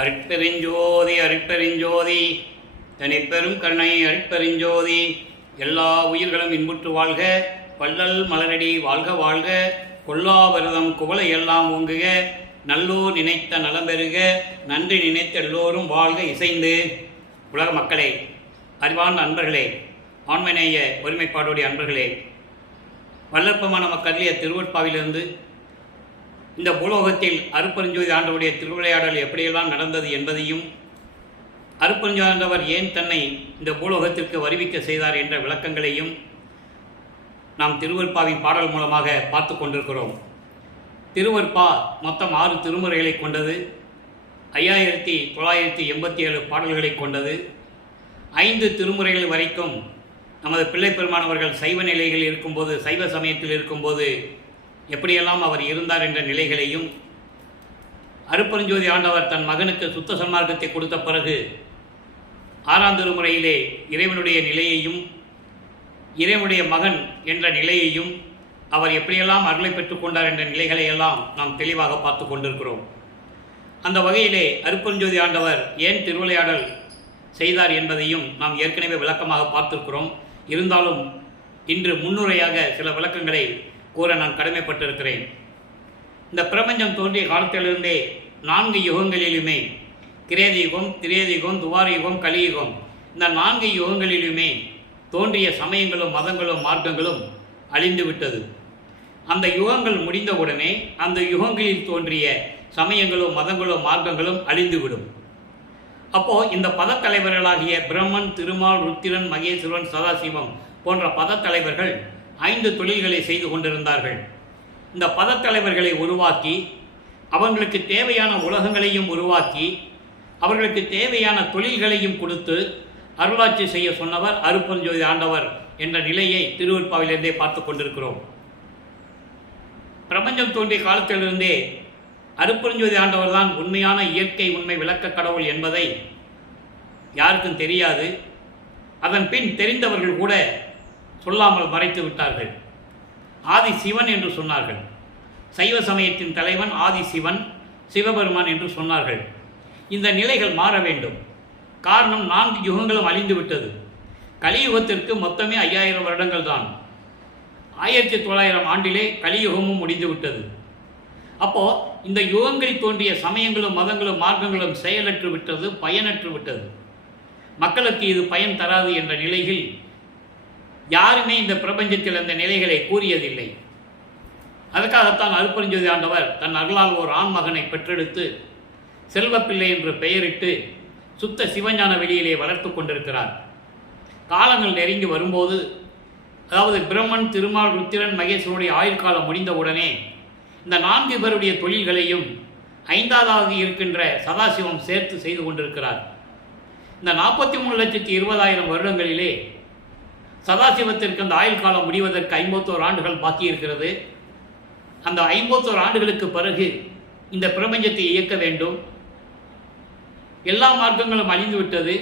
அருட்பெருஞ்சோதி அருட்பெருஞ்சோதி தனிப்பெரும் கருணை அருட்பெருஞ்சோதி. எல்லா உயிர்களும் இன்புற்று வாழ்க, வள்ளல் மலரடி வாழ்க வாழ்க, கொல்லாவிரதம் குவளை எல்லாம் ஓங்குக, நல்லோர் நினைத்த நலம் பெறுக, நன்றி நினைத்த எல்லோரும் வாழ்க இசைந்து. உலக மக்களே, அறிவார்ந்த அன்பர்களே, ஆண்மநேய ஒருமைப்பாடுடைய அன்பர்களே, வல்லற்பமான மக்களிய திருவற்பாவிலிருந்து இந்த பூலோகத்தில் அருட்பெருஞ்சோதி ஆண்டவருடைய திருவிளையாடல் எப்படியெல்லாம் நடந்தது என்பதையும், அருட்பெருஞ்சோதி ஆண்டவர் ஏன் தன்னை இந்த பூலோகத்திற்கு வருவிக்க செய்தார் என்ற விளக்கங்களையும் நாம் திருவற்பாவின் பாடல் மூலமாக பார்த்து கொண்டிருக்கிறோம். திருவற்பா மொத்தம் 6 திருமுறைகளை கொண்டது, 5987 பாடல்களை கொண்டது. 5 திருமுறைகள் வரைக்கும் நமது பிள்ளை பெருமானவர்கள் சைவ நிலைகளில் இருக்கும்போது, சைவ சமயத்தில் இருக்கும்போது எப்படியெல்லாம் அவர் இருந்தார் என்ற நிலைகளையும், அருட்பெருஞ்சோதி ஆண்டவர் தன் மகனுக்கு சுத்த சன்மார்க்கத்தை கொடுத்த பிறகு 6ஆம் திருமுறையிலே இறைவனுடைய நிலையையும், இறைவனுடைய மகன் என்ற நிலையையும், அவர் எப்படியெல்லாம் அருளை பெற்றுக்கொண்டார் என்ற நிலைகளையெல்லாம் நாம் தெளிவாக பார்த்து கொண்டிருக்கிறோம். அந்த வகையிலே அருட்பெருஞ்சோதி ஆண்டவர் ஏன் திருவிளையாடல் செய்தார் என்பதையும் நாம் ஏற்கனவே விளக்கமாக பார்த்திருக்கிறோம். இருந்தாலும் இன்று முன்னுரையாக சில விளக்கங்களை கூற நான் கடமைப்பட்டிருக்கிறேன். இந்த பிரபஞ்சம் தோன்றிய காலத்திலிருந்தே 4 யுகங்களிலுமே, கிரேத யுகம், திரேத யுகம், துவார யுகம், கலியுகம், இந்த 4 யுகங்களிலுமே தோன்றிய சமயங்களும் மதங்களும் மார்க்கங்களும் அழிந்துவிட்டது. அந்த யுகங்கள் முடிந்தவுடனே அந்த யுகங்களில் தோன்றிய சமயங்களும் மதங்களும் மார்க்கங்களும் அழிந்துவிடும். அப்போது இந்த பதத்தலைவர்களாகிய பிரம்மன், திருமால், ருத்திரன், மகேஸ்வரன், சதாசிவம் போன்ற பதத்தலைவர்கள் 5 தொழில்களை செய்து கொண்டிருந்தார்கள். இந்த பதத்தலைவர்களை உருவாக்கி, அவர்களுக்கு தேவையான உலகங்களையும் உருவாக்கி, அவர்களுக்கு தேவையான தொழில்களையும் கொடுத்து அருளாட்சி செய்ய சொன்னவர் அருட்பெருஞ்சோதி ஆண்டவர் என்ற நிலையை திருவற்பாவிலிருந்தே பார்த்து கொண்டிருக்கிறோம். பிரபஞ்சம் தோன்றிய காலத்திலிருந்தே அருட்பெருஞ்சோதி ஆண்டவர் தான் உண்மையான இயற்கை உண்மை விளக்க கடவுள் என்பதை யாருக்கும் தெரியாது. அதன் பின் தெரிந்தவர்கள் கூட சொல்லாமல் மறைத்து விட்டார்கள். ஆதி சிவன் என்று சொன்னார்கள். சைவ சமயத்தின் தலைவன் ஆதி சிவன், சிவபெருமான் என்று சொன்னார்கள். இந்த நிலைகள் மாற வேண்டும். காரணம், 4 யுகங்களும் அழிந்து விட்டது. கலியுகத்திற்கு மொத்தமே 5000 வருடங்கள் தான். 1900 ஆண்டிலே கலியுகமும் முடிந்து விட்டது. அப்போது இந்த யுகங்களில் தோன்றிய சமயங்களும் மதங்களும் மார்க்கங்களும் செயலற்று விட்டது, பயனற்று விட்டது. மக்களுக்கு இது பயன் தராது என்ற நிலையில் யாருமே இந்த பிரபஞ்சத்தில் அந்த நிலைகளை கூறியதில்லை. அதற்காகத்தான் அருட்பெருஞ்சோதி ஆண்டவர் தன் அருளால் ஓர் ஆண்மகனை பெற்றெடுத்து செல்வப்பிள்ளை என்று பெயரிட்டு சுத்த சிவஞான வெளியிலே வளர்த்து கொண்டிருக்கிறார். காலங்கள் நெருங்கி வரும்போது, அதாவது பிரம்மன், திருமால், ருத்திரன், மகேஸ்வரனுடைய ஆயுள் காலம் முடிந்தவுடனே இந்த 4 பேருடைய தொழில்களையும் 5ஆவதாக இருக்கின்ற சதாசிவம் சேர்த்து செய்து கொண்டிருக்கிறார். இந்த 43,20,000 வருடங்களிலே சதாசிவத்திற்கு அந்த ஆயுள் காலம் முடிவதற்கு 51 ஆண்டுகள் பாக்கி இருக்கிறது. அந்த 51 ஆண்டுகளுக்கு பிறகு இந்த பிரபஞ்சத்தை இயக்க வேண்டும். எல்லா மார்க்கங்களும் அழிந்துவிட்டது.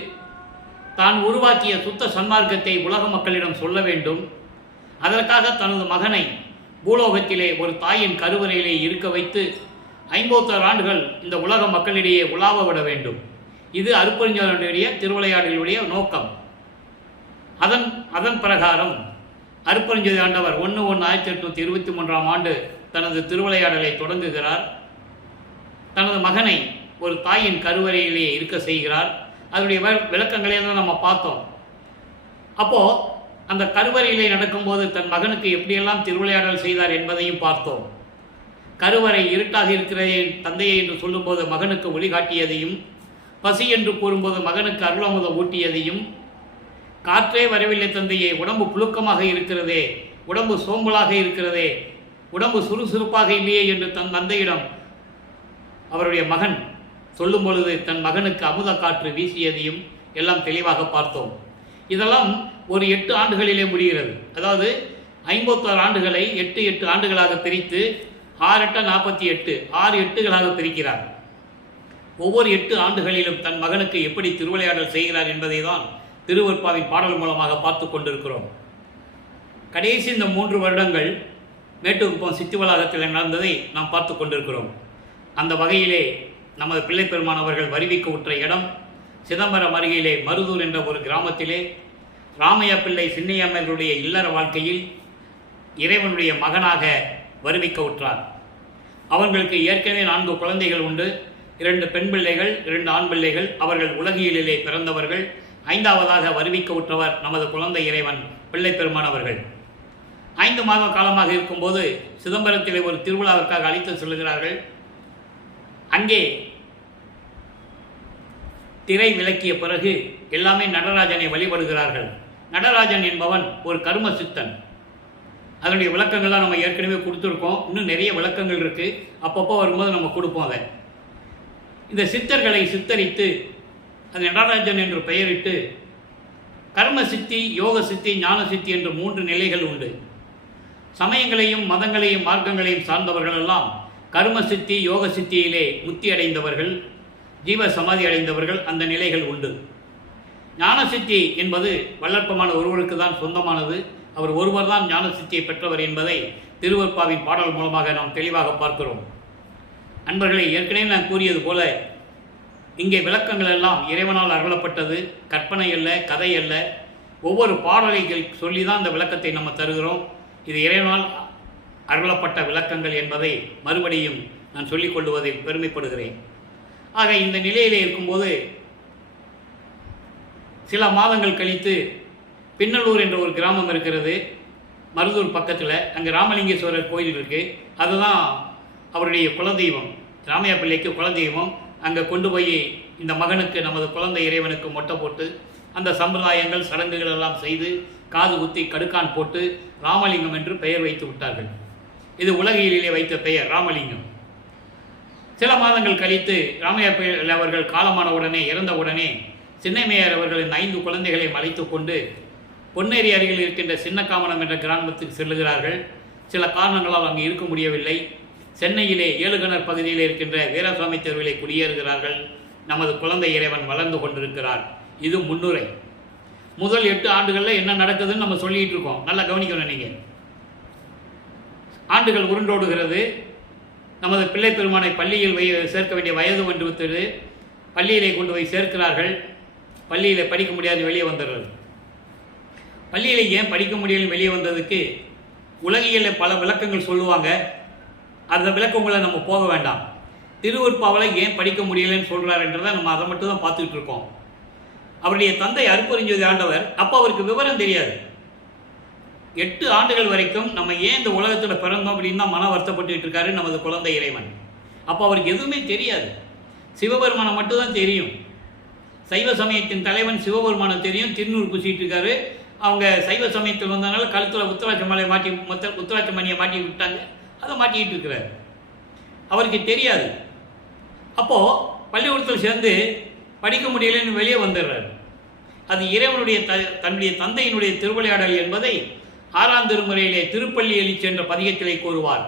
தான் உருவாக்கிய சுத்த சன்மார்க்கத்தை உலக மக்களிடம் சொல்ல வேண்டும். அதற்காக தனது மகனை பூலோகத்திலே ஒரு தாயின் கருவறையிலே இருக்க வைத்து 51 ஆண்டுகள் இந்த உலக மக்களிடையே உலாவ விட வேண்டும். இது அருட்பெருஞ்சோதியுடைய திருவிளையாடலுடைய நோக்கம். அதன் பிரகாரம் அருட்பெருஞ்சோதி ஆண்டவர் 1/1/1823 ஆண்டு தனது திருவிளையாடலை தொடங்குகிறார். தனது மகனை ஒரு தாயின் கருவறையிலே இருக்க செய்கிறார். அதனுடைய விளக்கங்களை தான் நம்ம பார்த்தோம். அப்போது அந்த கருவறையிலே நடக்கும்போது தன் மகனுக்கு எப்படியெல்லாம் திருவிளையாடல் செய்தார் என்பதையும் பார்த்தோம். கருவறை இருட்டாக இருக்கிறதே தந்தையை என்று சொல்லும்போது மகனுக்கு ஒளிகாட்டியதையும், பசி என்று கூறும்போது மகனுக்கு அருளமுதம் ஊட்டியதையும், காற்றே வரவில்லை தந்தையே, உடம்பு புழுக்கமாக இருக்கிறதே, உடம்பு சோம்பலாக இருக்கிறதே, உடம்பு சுறுசுறுப்பாக இல்லையே என்று தன் தந்தையிடம் அவருடைய மகன் சொல்லும் பொழுது தன் மகனுக்கு அமுத காற்று வீசியதையும் எல்லாம் தெளிவாக பார்த்தோம். இதெல்லாம் ஒரு 8 ஆண்டுகளிலே முடிகிறது. அதாவது 51 ஆண்டுகளை 8 ஆண்டுகளாக பிரித்து 6 × 48 6 8களாக பிரிக்கிறார். ஒவ்வொரு 8 ஆண்டுகளிலும் தன் மகனுக்கு எப்படி திருவிளையாடல் செய்கிறார் என்பதை தான் திருவற்பாவின் பாடல் மூலமாக பார்த்து கொண்டிருக்கிறோம். கடைசி இந்த 3 வருடங்கள் மேட்டுக்குப்பம் சித்தி வளாகத்தில் நடந்ததை நாம் பார்த்து கொண்டிருக்கிறோம். அந்த வகையிலே நமது பிள்ளை பெருமான் அவர்கள் வருவிக்க உற்ற இடம் சிதம்பரம் அருகிலே மருதூர் என்ற ஒரு கிராமத்திலே ராமையா பிள்ளை சின்னையம்மர்களுடைய இல்லற வாழ்க்கையில் இறைவனுடைய மகனாக வருவிக்க உற்றார். அவர்களுக்கு ஏற்கனவே 4 குழந்தைகள் உண்டு. 2 பெண் பிள்ளைகள், 2 ஆண் பிள்ளைகள். அவர்கள் உலகியலிலே பிறந்தவர்கள். 5ஆவதாக வருவிக்க உற்றவர் நமது குழந்தை இறைவன் பிள்ளை பெருமான் அவர்கள். 5 மாத காலமாக இருக்கும்போது சிதம்பரத்திலே ஒரு திருவிழாவிற்காக அழைத்து செல்கிறார்கள். அங்கே திரை விலக்கிய பிறகு எல்லாமே நடராஜனை வழிபடுகிறார்கள். நடராஜன் என்பவன் ஒரு கர்ம சித்தன். அதனுடைய விளக்கங்கள்லாம் நம்ம ஏற்கனவே கொடுத்துருக்கோம். இன்னும் நிறைய விளக்கங்கள் இருக்குது. அப்பப்போ வரும்போது நம்ம கொடுப்போம். அதை இந்த சித்தர்களை சித்தரித்து அது நடராஜன் என்று பெயரிட்டு கர்ம சித்தி, யோக சித்தி, ஞான சித்தி என்று 3 நிலைகள் உண்டு. சமயங்களையும் மதங்களையும் மார்க்கங்களையும் சார்ந்தவர்கள் எல்லாம் கர்ம சித்தி, யோக சித்தியிலே முத்தி அடைந்தவர்கள், ஜீவ சமாதி அடைந்தவர்கள். அந்த நிலைகள் உண்டு. ஞான சித்தி என்பது வல்லற்பமான ஒருவருக்கு தான் சொந்தமானது. அவர் ஒருவர் தான் ஞான சித்தியை பெற்றவர் என்பதை திருவருட்பாவின் பாடல் மூலமாக நாம் தெளிவாக பார்க்கிறோம். அன்பர்களை, ஏற்கனவே நான் கூறியது போல இங்கே விளக்கங்கள் எல்லாம் இறைவனால் அருளப்பட்டது. கற்பனை அல்ல, கதை அல்ல. ஒவ்வொரு பாடலை சொல்லி தான் இந்த விளக்கத்தை நம்ம தருகிறோம். இது இறைவனால் அருளப்பட்ட விளக்கங்கள் என்பதை மறுபடியும் நான் சொல்லிக் கொள்வதில் பெருமைப்படுகிறேன். ஆக இந்த நிலையிலே இருக்கும்போது சில மாதங்கள் கழித்து பின்னலூர் என்ற ஒரு கிராமம் இருக்கிறது, மருதூர் பக்கத்தில். அங்கே ராமலிங்கேஸ்வரர் கோயில் இருக்குது. அதுதான் அவருடைய குலதெய்வம், ராமையா பிள்ளைக்கு குலதெய்வம். அங்கே கொண்டு போய் இந்த மகனுக்கு, நமது குழந்தை இறைவனுக்கு மொட்டை போட்டு அந்த சம்பிரதாயங்கள் சடங்குகள் எல்லாம் செய்து காது குத்தி கடுக்கான் போட்டு ராமலிங்கம் என்று பெயர் வைத்து விட்டார்கள். இது உலகிலே வைத்த பெயர் ராமலிங்கம். சில மாதங்கள் கழித்து ராமையா பிள்ளை அவர்கள் காலமானவுடனே, இறந்தவுடனே சின்னைமையார் அவர்களின் 5 குழந்தைகளை அழைத்து கொண்டு பொன்னேரி அருகில் இருக்கின்ற சின்னக்காமனம் என்ற கிராமத்துக்கு செல்லுகிறார்கள். சில காரணங்களால் அங்கு இருக்க முடியவில்லை. சென்னையிலே 7 கிணர் பகுதியில் இருக்கின்ற வீராசாமி தெருவிலே குடியேறுகிறார்கள். நமது குழந்தை இறைவன் வளர்ந்து கொண்டிருக்கிறார். இது முன்னுரை. முதல் 8 ஆண்டுகளில் என்ன நடக்குதுன்னு நம்ம சொல்லிட்டு இருக்கோம். நல்லா கவனிக்கணும். நீங்கள் ஆண்டுகள் உருண்டோடுகிறது. நமது பிள்ளை பெருமானை பள்ளியில் சேர்க்க வேண்டிய வயது வந்து விட்டது. பள்ளியிலே கொண்டு போய் சேர்க்கிறார்கள். பள்ளியில் படிக்க முடியாது, வெளியே வந்துடுறது. பள்ளியில் ஏன் படிக்க முடியல வெளியே வந்ததுக்கு உலகியலில் பல விளக்கங்கள் சொல்லுவாங்க. அந்த விளக்கங்களை நம்ம போக வேண்டாம். திருவருட்பாவில் ஏன் படிக்க முடியலன்னு சொல்கிறாருன்றதை நம்ம அதை மட்டும் தான் பார்த்துக்கிட்டு இருக்கோம். அவருடைய தந்தை அருட்பெருஞ்சோதி ஆண்டவர், அப்போ அவருக்கு விவரம் தெரியாது. 8 ஆண்டுகள் வரைக்கும் நம்ம ஏன் இந்த உலகத்தில் பிறந்தோம் அப்படின்னு தான் மன வருத்தப்பட்டு இருக்காரு நமது குழந்தை இறைவன். அப்போ அவருக்கு எதுவுமே தெரியாது. சிவபெருமானை மட்டும்தான் தெரியும். சைவ சமயத்தின் தலைவன் சிவபெருமானை தெரியும். திருநூறு பூசிட்டு இருக்காரு. அவங்க சைவ சமயத்தில் வந்ததுனால கழுத்தில் உத்தராட்ச மலையை மாட்டி, உத்தராட்ச மணியை மாட்டி விட்டாங்க. அதை மாட்டிக்கிட்டு இருக்கிறார். அவருக்கு தெரியாது. அப்போது பள்ளிக்கூடத்தில் சேர்ந்து படிக்க முடியலன்னு வெளியே வந்துடுறார். அது இறைவனுடைய தன்னுடைய தந்தையினுடைய திருவிளையாடல் என்பதை 6ஆம் திருமுறையிலே திருப்பள்ளி எழுச்சி சென்ற பதிகத்திலே கூறுவார்.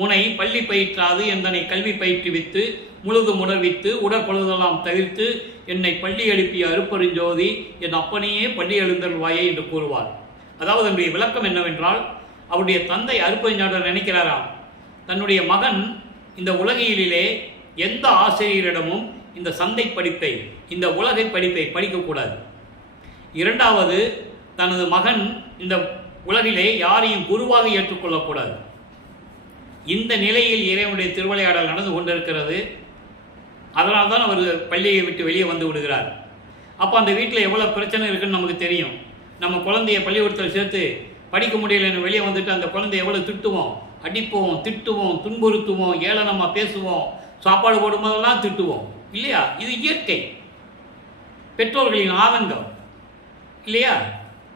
முனை பள்ளி பயிற்றாது எந்தனை கல்வி பயிற்றுவித்து முழுதும் உணர்வித்து உடற்பொழுதெல்லாம் தவிர்த்து என்னை பள்ளி எழுப்பிய அருப்பெருஞ்சோதி என் அப்பனையே பள்ளி எழுந்தருள்வாயே என்று கூறுவார். அதாவது அதனுடைய விளக்கம் என்னவென்றால், அவருடைய தந்தை அருப்பெருஞ்சாண்டவர் நினைக்கிறாராம், தன்னுடைய மகன் இந்த உலகியலிலே எந்த ஆசிரியரிடமும் இந்த சந்தை படிப்பை, இந்த உலகை படிப்பை படிக்கக்கூடாது. 2வது, தனது மகன் இந்த உலகிலே யாரையும் குருவாக ஏற்றுக்கொள்ளக்கூடாது. இந்த நிலையில் இறைவனுடைய திருவிளையாடல் நடந்து கொண்டிருக்கிறது. அதனால்தான் அவர் பள்ளியை விட்டு வெளியே வந்து விடுகிறார். அப்போ அந்த வீட்டில் எவ்வளோ பிரச்சனை இருக்குன்னு நமக்கு தெரியும். நம்ம குழந்தைய பள்ளிக்கூடத்தில் சேர்த்து படிக்க முடியலன்னு வெளியே வந்துட்டு அந்த குழந்தைய எவ்வளோ திட்டுவோம், அடிப்போம், திட்டுவோம், துன்புறுத்துவோம், ஏளனமாக பேசுவோம், சாப்பாடு போடும்போதெல்லாம் திட்டுவோம் இல்லையா? இது இயற்கை, பெற்றோர்களின் ஆதங்கம் இல்லையா?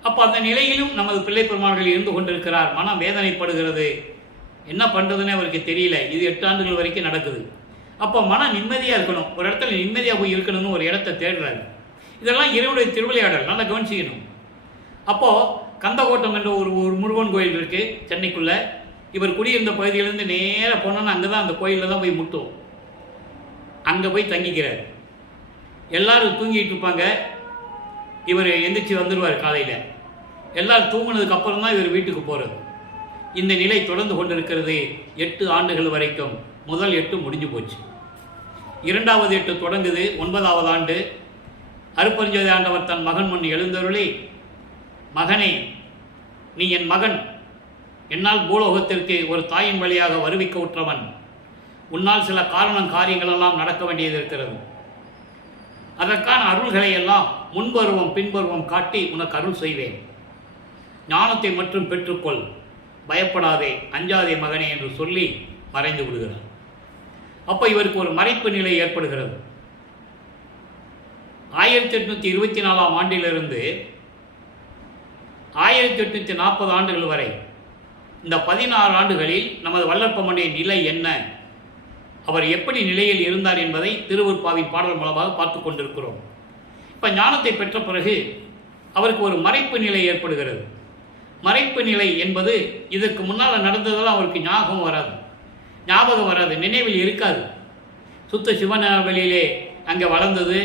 அப்போ அந்த நிலையிலும் நமது பிள்ளை பெருமான்கள் இருந்து கொண்டிருக்கிறார். மனம் வேதனைப்படுகிறது. என்ன பண்ணுறதுன்னு அவருக்கு தெரியல. இது 8 ஆண்டுகள் வரைக்கும் நடக்குது. அப்போ மன நிம்மதியாக இருக்கணும், ஒரு இடத்துல நிம்மதியாக போய் இருக்கணும்னு ஒரு இடத்த தேடுறாரு. இதெல்லாம் இறைவனுடைய திருவிளையாடல், நல்லா கவனிச்சிக்கணும். அப்போது கந்தகோட்டம் என்ற ஒரு முருகன் கோயில் இருக்குது சென்னைக்குள்ளே. இவர் குடியிருந்த பகுதியிலேருந்து நேராக போனோன்னா அங்கே தான், அந்த கோயிலில் தான் போய் முட்டும். அங்கே போய் தங்கிக்கிறார். எல்லோரும் தூங்கிட்டு இருப்பாங்க. இவர் எந்திரிச்சு வந்துடுவார் காலையில். எல்லோரும் தூங்கினதுக்கு அப்புறம் தான் இவர் வீட்டுக்கு போகிறது. இந்த நிலை தொடர்ந்து கொண்டிருக்கிறது 8 ஆண்டுகள் வரைக்கும். முதல் 8 முடிஞ்சு போச்சு. 2வது எட்டு தொடங்குது. 9வது ஆண்டு. அருட்பெருஞ்சோதி ஆண்டவர் தன் மகன் முன் எழுந்தருளி, மகனே, நீ என் மகன், என்னால் பூலோகத்திற்கு ஒரு தாயின் வழியாக வருவிக்க உற்றவன். உன்னால் சில காரியங்களெல்லாம் நடக்க வேண்டியது இருக்கிறது. அதற்கான அருள்களை எல்லாம் முன்பருவம் பின்பருவம் காட்டி உனக்கு அருள் செய்வேன். ஞானத்தை மட்டும் பெற்றுக்கொள், பயப்படாதே, அஞ்சாதே மகனே என்று சொல்லி மறைந்து விடுகிறார். அப்போ இவருக்கு ஒரு மறைப்பு நிலை ஏற்படுகிறது. 1824ஆம் ஆண்டிலிருந்து 1840 ஆண்டுகள் வரை இந்த 16 ஆண்டுகளில் நமது வல்லற்பமனுடைய நிலை என்ன, அவர் எப்படி நிலையில் இருந்தார் என்பதை திருவருட்பாவின் பாடல் மூலமாக பார்த்து கொண்டிருக்கிறோம். இப்போ ஞானத்தை பெற்ற பிறகு அவருக்கு ஒரு மறைப்பு நிலை ஏற்படுகிறது. மறைப்பு நிலை என்பது இதற்கு முன்னால் நடந்ததெல்லாம் அவருக்கு ஞாபகம் வராது, நினைவில் இருக்காது. சுத்த சிவன வெளியிலே அங்கே வளர்ந்தது,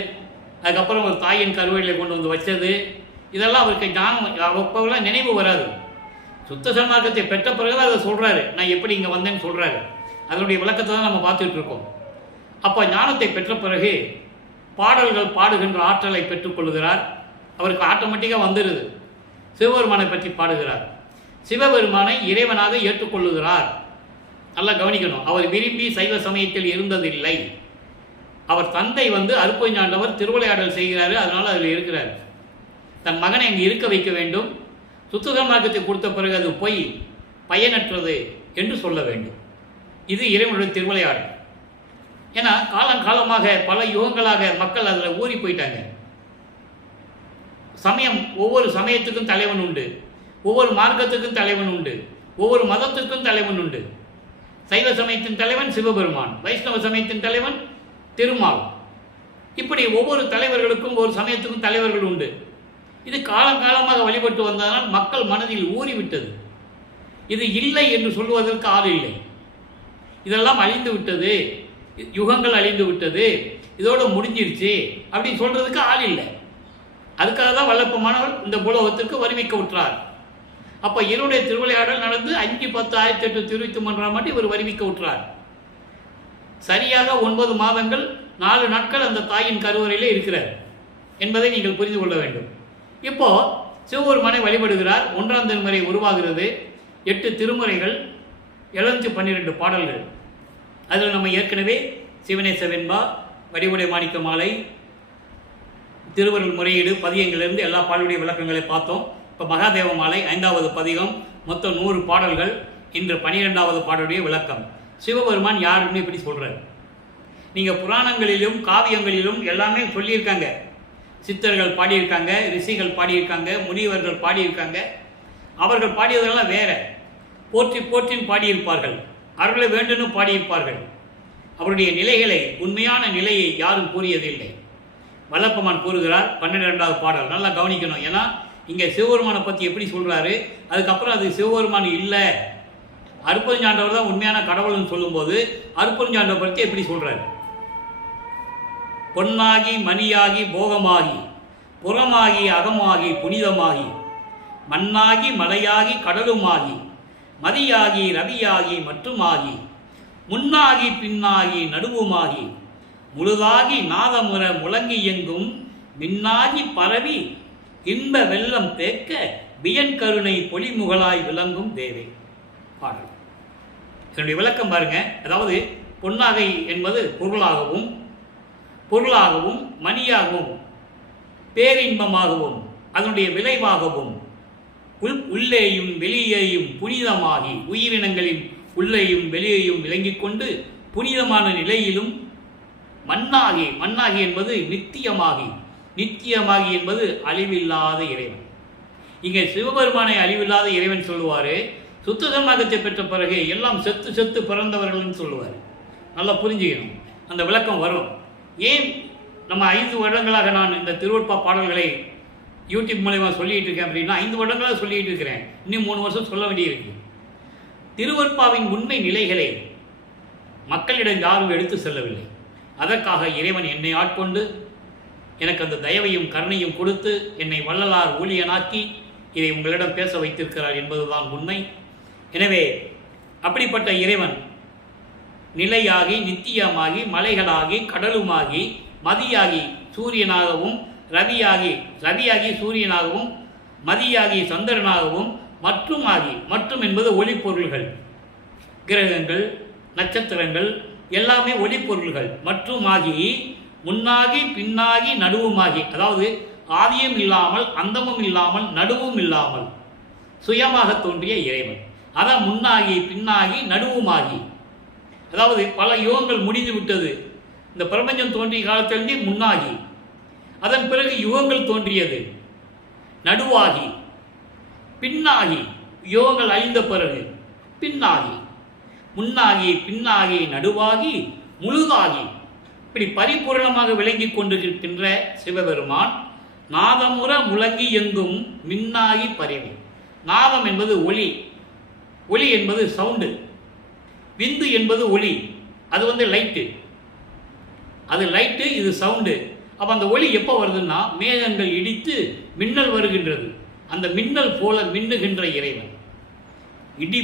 அதுக்கப்புறம் ஒரு தாயின் கருவறையிலே கொண்டு வந்து வச்சது, இதெல்லாம் அவருக்கு அப்போலாம் நினைவு வராது. சுத்த சன்மார்க்கத்தை பெற்ற பிறகு அதை சொல்கிறாரு, நான் எப்படி இங்கே வந்தேன்னு சொல்கிறாரு. அதனுடைய விளக்கத்தை தான் நம்ம பார்த்துட்டு இருக்கோம். அப்போ ஞானத்தை பெற்ற பிறகு பாடல்கள் பாடுகின்ற ஆற்றலை பெற்றுக்கொள்கிறார். அவருக்கு ஆட்டோமேட்டிக்காக வந்துடுது. சிவபெருமானை பற்றி பாடுகிறார். சிவபெருமானை இறைவனாக ஏற்றுக்கொள்ளுகிறார். நல்லா கவனிக்கணும், அவர் விரும்பி சைவ சமயத்தில் இருந்ததில்லை. அவர் தந்தை அருட்பெருஞ்சாண்டவர் திருவிளையாடல் செய்கிறாரு, அதனால் அதில் இருக்கிறார். தன் மகனை அங்கே இருக்க வைக்க வேண்டும். சுத்த மார்க்கத்தை கொடுத்த பிறகு அது போய் பயனற்றது என்று சொல்ல வேண்டும். இது இறைவனுடைய திருவிளையாடல். ஏன்னா காலங்காலமாக பல யுகங்களாக மக்கள் அதில் ஊறி போயிட்டாங்க. சமயம், ஒவ்வொரு சமயத்துக்கும் தலைவன் உண்டு, ஒவ்வொரு மார்க்கத்துக்கும் தலைவன் உண்டு, ஒவ்வொரு மதத்துக்கும் தலைவன் உண்டு. சைவ சமயத்தின் தலைவன் சிவபெருமான், வைஷ்ணவ சமயத்தின் தலைவன் திருமால். இப்படி ஒவ்வொரு தலைவர்களுக்கும் ஒரு சமயத்துக்கும் தலைவர்கள் உண்டு. இது காலங்காலமாக வழிபட்டு வந்ததனால் மக்கள் மனதில் ஊறிவிட்டது. இது இல்லை என்று சொல்வதற்கு ஆள் இல்லை. இதெல்லாம் அழிந்து விட்டது, யுகங்கள் அழிந்து விட்டது, இதோடு முடிஞ்சிருச்சு அப்படின்னு சொல்றதுக்கு ஆள் இல்லை. அதுக்காக தான் வல்லற்பமானவர் இந்த பூலோகத்திற்கு வருவிக்க விட்டார். அப்போ இவருடைய திருவிளையாடல் நடந்து 5/10/1823 ஆண்டு இவர் வருவிக்க விட்டார். சரியாக 9 மாதங்கள் 4 நாட்கள் அந்த தாயின் கருவறையிலே இருக்கிறார் என்பதை நீங்கள் புரிந்து கொள்ள வேண்டும். இப்போ சிவபெருமானை வழிபடுகிறார். 1ஆம் திருமுறை உருவாகிறது. 8 திருமுறைகள், 712 பாடல்கள். அதில் நம்ம ஏற்கனவே சிவனேச வெண்பா, வடிவுடை மாணிக்க மாலை, திருவருள் முறையீடு, பதியங்களிலிருந்து எல்லா பாடலுடைய விளக்கங்களை பார்த்தோம். இப்போ மகாதேவ மாலை 5வது பதிகம், மொத்தம் 100 பாடல்கள். இன்று 12வது பாடலுடைய விளக்கம். சிவபெருமான் யாருன்னு இப்படி சொல்கிறார். நீங்கள் புராணங்களிலும் காவியங்களிலும் எல்லாமே சொல்லியிருக்காங்க. சித்தர்கள் பாடியிருக்காங்க, ரிஷிகள் பாடியிருக்காங்க, முனிவர்கள் பாடியிருக்காங்க. அவர்கள் பாடியதெல்லாம் வேற. போற்றி போற்றின்னு பாடியிருப்பார்கள், அருளை வேண்டுன்னு பாடியிருப்பார்கள். அவருடைய நிலைகளை, உண்மையான நிலையை யாரும் கூறியதில்லை. வல்லப்பமான் கூறுகிறார் 12வது பாடல். நல்லா கவனிக்கணும். ஏன்னா இங்கே சிவபெருமானை பற்றி எப்படி சொல்கிறாரு, அதுக்கப்புறம் அது சிவபெருமான் இல்லை, அருட்பெருஞ்சாண்டவர் தான் உண்மையான கடவுள்னு சொல்லும்போது அருட்பெருஞ்சாண்டவர் பற்றி எப்படி சொல்கிறார். பொன்னாகி மணியாகி போகமாகி புறமாகி அகமாகி புனிதமாகி மண்ணாகி மலையாகி கடலுமாகி மதியாகி ரவியாகி மற்றுமாகி முன்னாகி பின்னாகி நடுவுமாகி முழுதாகி நாதமுற முழங்கி எங்கும் மின்னாகி பரவி இன்ப வெள்ளம் தேக்க வியன் கருணை பொலிமுகளாய் விளங்கும் தேவை பாடல். இதனுடைய விளக்கம் பாருங்க. அதாவது பொன்னாகை என்பது பொருளாகவும் மணியாகவும் பேரின்பமாகவும் அதனுடைய விளைவாகவும் உள்ளேயும் வெளியேயும் புனிதமாகி உயிரினங்களின் உள்ளேயும் வெளியேயும் விளங்கிக் கொண்டு புனிதமான நிலையிலும் மண்ணாகி என்பது நித்தியமாகி என்பது அழிவில்லாத இறைவன். இங்கே சிவபெருமானை அழிவில்லாத இறைவன் சொல்லுவார். சுத்த சன்மார்க்கத்தை பெற்ற பிறகு எல்லாம் செத்து பிறந்தவர்கள்னு சொல்லுவார். நல்லா புரிஞ்சுக்கணும், அந்த விளக்கம் வரும். ஏன் நம்ம 5 வருடங்களாக நான் இந்த திருவருட்பா பாடல்களை யூடியூப் மூலமாக சொல்லிகிட்டு இருக்கேன் அப்படின்னா, 5 வருடங்களாக சொல்லிகிட்டு இருக்கிறேன். இன்னும் 3 வருஷம் சொல்ல வேண்டியிருக்கு. திருவருட்பாவின் உண்மை நிலைகளை மக்களிடம் யாரும் எடுத்து செல்லவில்லை. அதற்காக இறைவன் என்னை ஆட்கொண்டு எனக்கு அந்த தயவையும் கருணையும் கொடுத்து என்னை வள்ளலார் ஊழியனாக்கி இதை உங்களிடம் பேச வைத்திருக்கிறார் என்பதுதான் உண்மை. எனவே அப்படிப்பட்ட இறைவன் நிலையாகி நித்தியமாகி மலைகளாகி கடலுமாகி மதியாகி சூரியனாகவும் ரவியாகி சூரியனாகவும் மதியாகி சந்திரனாகவும் மற்றும் என்பது ஒளிப்பொருள்கள். கிரகங்கள் நட்சத்திரங்கள் எல்லாமே ஒளிப்பொருள்கள். மற்றுமாகி முன்னாகி பின்னாகி நடுவுமாகி, அதாவது ஆதியும் இல்லாமல் அந்தமும் இல்லாமல் நடுவும் இல்லாமல் சுயமாக தோன்றிய இறைவன். அதான் முன்னாகி பின்னாகி நடுவுமாகி. அதாவது பல யுகங்கள் முடிந்து விட்டது. இந்த பிரபஞ்சம் தோன்றிய காலத்திலிருந்தே முன்னாகி, அதன் பிறகு யுகங்கள் தோன்றியது, நடுவாகி, பின்னாகி, யுகங்கள் அழிந்த பிறகு பின்னாகி, முன்னாகி பின்னாகி நடுவாகி முழுதாகி, இப்படி பரிபூரணமாக விளங்கி கொண்டிருக்கின்ற சிவபெருமான் நாதமுற முழங்கி எங்கும் மின்னாகி பரவி. நாதம் என்பது ஒளி, ஒளி என்பது சவுண்டு, விந்து என்பது ஒளி, அது லைட்டு, அது லைட்டு, இது சவுண்டு. அப்போ அந்த ஒளி எப்போ வருதுன்னா மேகங்கள் இடித்து மின்னல் வருகின்றது. அந்த மின்னல் போல மின்னுகின்ற இறைவன் இடி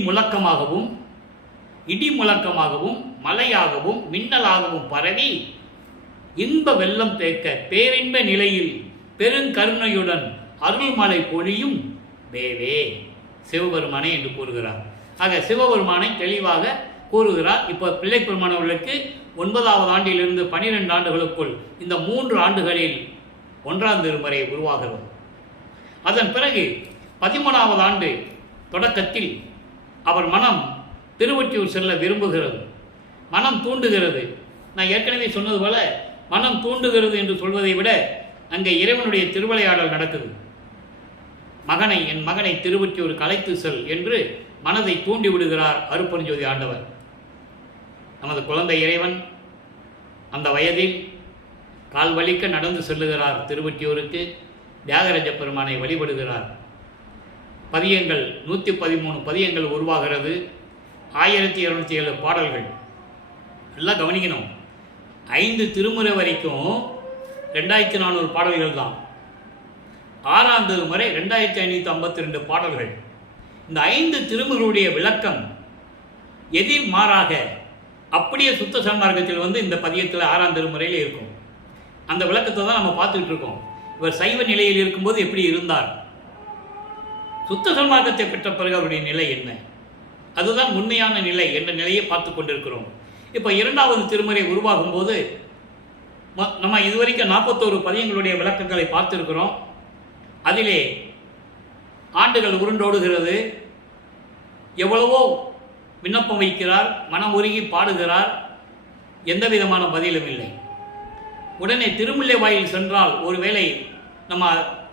முழக்கமாகவும் மலையாகவும் மின்னலாகவும் பரவி இன்ப வெள்ளம் தேக்க பேரின்ப நிலையில் பெருங்கருணையுடன் அருள்மலை பொழியும் தேவே சிவபெருமானை என்று கூறுகிறார். ஆக சிவபெருமானை தெளிவாக கூறுகிறார். இப்போ பிள்ளை பெருமானவர்களுக்கு 9வது ஆண்டிலிருந்து 12 ஆண்டுகளுக்குள் இந்த 3 ஆண்டுகளில் 1ஆம் திருமுறை உருவாகிறது. அதன் பிறகு 13வது ஆண்டு தொடக்கத்தில் அவர் மனம் திருவொற்றியூர் செல்ல விரும்புகிறது, மனம் தூண்டுகிறது. நான் ஏற்கனவே சொன்னது போல மனம் தூண்டுகிறது என்று சொல்வதை விட அங்கே இறைவனுடைய திருவிளையாடல் நடக்குது. என் மகனை திருவொற்றியூருக்கு அழைத்து செல் என்று மனதை தூண்டி விடுகிறார் அருட்பெருஞ்ஜோதி ஆண்டவர். நமது குழந்தை இறைவன் அந்த வயதில் கால் வலிக்க நடந்து செல்லுகிறார் திருவொற்றியூருக்கு. தியாகராஜ பெருமானை வழிபடுகிறார். பதியங்கள் 113 பதியங்கள் உருவாகிறது. 1207 பாடல்கள். எல்லாம் கவனிக்கணும். 5 திருமுறை வரைக்கும் 2400 பாடல்கள் தான். 6ஆம் திருமுறை 2552 பாடல்கள். இந்த 5 திருமுறையுடைய விளக்கம் எதிர்மாறாக அப்படியே சுத்த சன்மார்க்கத்தில் இந்த பதியத்தில் 6ஆம் திருமுறையில் இருக்கும். அந்த விளக்கத்தை தான் நம்ம பார்த்துக்கிட்டு இருக்கோம். இவர் சைவ நிலையில் இருக்கும்போது எப்படி இருந்தார், சுத்த சன்மார்க்கத்தை பெற்ற பிறகு அவருடைய நிலை என்ன, அதுதான் உண்மையான நிலை என்ற நிலையை பார்த்து கொண்டிருக்கிறோம். இப்போ 2வது திருமுறை உருவாகும் போது நம்ம இதுவரைக்கும் 41 பதியங்களுடைய விளக்கங்களை பார்த்துருக்கிறோம். அதிலே ஆண்டுகள் உருண்டோடுகிறது. எவ்வளவோ விண்ணப்பம் வைக்கிறார், மனம் உருகி பாடுகிறார், எந்த விதமான பதிலும் இல்லை. உடனே திருமுல்லை வாயில் சென்றால் ஒருவேளை நம்ம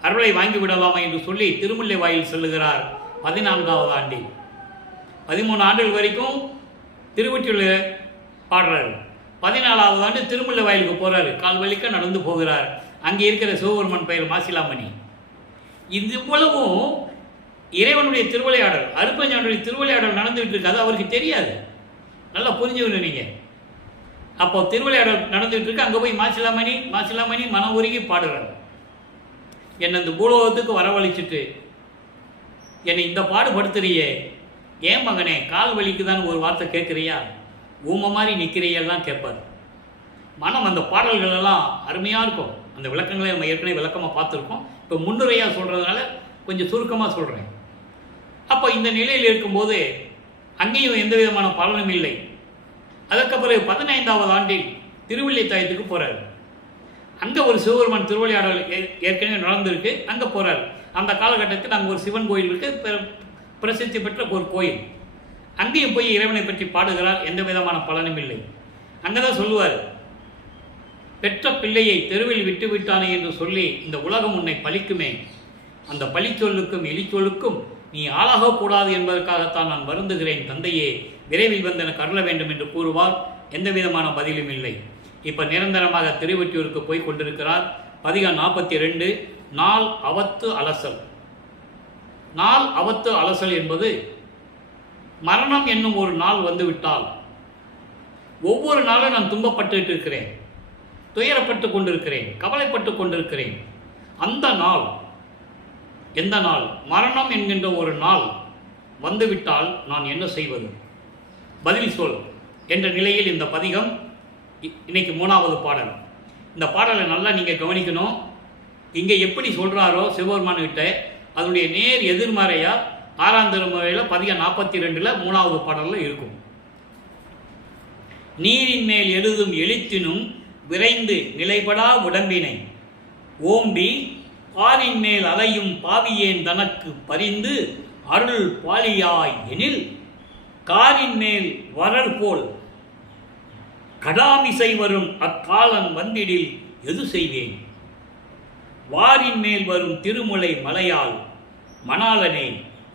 அருளை வாங்கிவிடலாமா என்று சொல்லி திருமுல்லை வாயில் செல்லுகிறார். 14வது ஆண்டில் 13 ஆண்டுகள் வரைக்கும் திருவொற்றியூரில் பாடுறாரு. 14வது ஆண்டு திருமுல்லை வாயிலுக்கு போகிறாரு. கால் வலிக்க நடந்து போகிறார். அங்கே இருக்கிற சிவபெருமான் பெயர் மாசிலாமணி. இது இவ்வளவும் இறைவனுடைய திருவிளையாடல், அருட்பெருஞ்சாண்டவருடைய திருவிளையாடல் நடந்துகிட்டு இருக்காது, அவருக்கு தெரியாது. நல்லா புரிஞ்சுக்கணும் நீங்கள். அப்போ திருவிளையாடல் நடந்துகிட்டு இருக்கு. அங்கே போய் மாசிலாமணி மனம் உருகி பாடுறார். என்னை இந்த பூலோகத்துக்கு வரவழைச்சிட்டு என்னை இந்த பாடுபடுத்துறியே, ஏன் மகனே கால் வலிக்குதான்னு ஒரு வார்த்தை கேட்குறியா, ஊமை மாதிரி நிற்கிறையெல்லாம் கேட்பார். மனம் அந்த பாடல்கள் எல்லாம் அருமையாக இருக்கும். அந்த விளக்கங்களை நம்ம ஏற்கனவே விளக்கமாக பார்த்துருக்கோம். இப்போ முன்னுரையாக சொல்கிறதுனால கொஞ்சம் சுருக்கமாக சொல்கிறேன். அப்போ இந்த நிலையில் இருக்கும்போது அங்கேயும் எந்த விதமான பலனும் இல்லை. அதற்கு பிறகு 15வது ஆண்டில் திருவல்லித்தாயத்துக்கு போகிறார். அங்கே ஒரு சிவபெருமான் திருவிளையாடல் ஏற்கனவே நடந்திருக்கு, அங்கே போகிறார். அந்த காலகட்டத்தில் அங்கே ஒரு சிவன் கோயில் இருக்குது, பிரசித்தி பெற்ற ஒரு கோயில். அங்கேயும் போய் இறைவனை பற்றி பாடுகிறார். எந்த விதமான பலனும் இல்லை. அங்கே தான் சொல்லுவார், பெற்ற பிள்ளையை தெருவில் விட்டு விட்டானே என்று சொல்லி இந்த உலகம் உன்னை பழிக்குமே, அந்த பழிச்சொல்லுக்கும் எலிச்சொல்லுக்கும் நீ ஆளாகக்கூடாது என்பதற்காகத்தான் நான் வருந்துகிறேன் தந்தையே, விரைவில் வந்து எனக்கு அருள வேண்டும் என்று கூறுவார். எந்த விதமான பதிலும் இல்லை. இப்போ நிரந்தரமாக திருவொற்றியூருக்கு போய் கொண்டிருக்கிறார். பதிகம் 42 நாள் அவத்து அலசல். நாள் அவத்து அலசல் என்பது மரணம் என்னும் ஒரு நாள் வந்துவிட்டால் ஒவ்வொரு நாளும் நான் துன்பப்பட்டு இருக்கிறேன், துயரப்பட்டு கொண்டிருக்கிறேன், கவலைப்பட்டு கொண்டிருக்கிறேன். அந்த நாள் எந்த நாள், மரணம் என்கின்ற ஒரு நாள் வந்துவிட்டால் நான் என்ன செய்வது, பதில் சொல் என்ற நிலையில் இந்த பதிகம் இன்னைக்கு 3வது பாடல். இந்த பாடலை நல்லா நீங்கள் கவனிக்கணும். இங்கே எப்படி சொல்கிறாரோ சிவபெருமான்கிட்ட அதனுடைய நேர் எதிர்மறையாக 6ஆம் திருமுறையில் பதிகம் 42 3வது பாடலில் இருக்கும். நீரின் மேல் எழுதும் எழுத்தினும் விரைந்து நிலைபடா உடம்பினை ஓம்பி பாரின் மேல் அலையும் பாவியேன் தனக்கு பரிந்து அருள் பாலியாய் எனில் காரின் மேல் வரல் போல் கடாமிசை வரும் அக்காலன் வந்திடில் எது செய்வேன் வாரின் மேல் வரும் திருமுலை மலையால் மணாலனே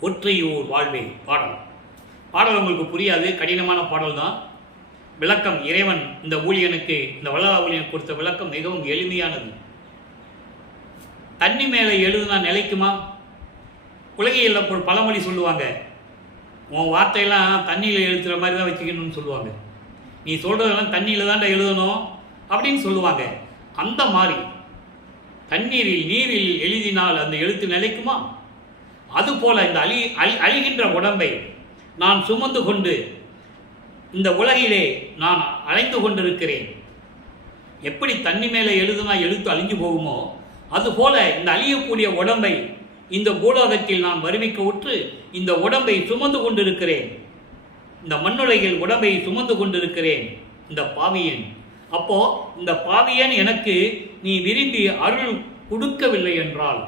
ஒற்றையோர் வாழ்வே. பாடல் உங்களுக்கு புரியாது, கடினமான பாடல் தான். விளக்கம் இறைவன் இந்த ஊழியனுக்கு, இந்த வள்ளலா ஊழியனுக்கு கொடுத்த விளக்கம் மிகவும் எளிமையானது. தண்ணி மேலே எழுதுனா நிலைக்குமா? உலகையில் ஒரு பழமொழி சொல்லுவாங்க, உன் வார்த்தையெல்லாம் தண்ணியில் எழுத்துற மாதிரி தான் வச்சுக்கணும்னு சொல்லுவாங்க. நீ சொல்கிறதெல்லாம் தண்ணியில் தான்டா எழுதணும் அப்படின்னு சொல்லுவாங்க. அந்த மாதிரி தண்ணீரில் நீரில் எழுதினால் அந்த எழுத்து நிலைக்குமா? அதுபோல இந்த அழிகின்ற உடம்பை நான் சுமந்து கொண்டு இந்த உலகிலே நான் அலைந்து கொண்டிருக்கிறேன். எப்படி தண்ணி மேலே எழுதுனா எழுத்து அழிஞ்சு போகுமோ அதுபோல இந்த அழியக்கூடிய உடம்பை இந்த பூலோகத்தில் நான் வருவிக்க உற்று இந்த உடம்பை சுமந்து கொண்டிருக்கிறேன். இந்த மண்ணுலகில் உடம்பை சுமந்து கொண்டிருக்கிறேன் இந்த பாவியன். அப்போ இந்த பாவியன் எனக்கு நீ விரும்பி அருள் கொடுக்கவில்லை என்றால்,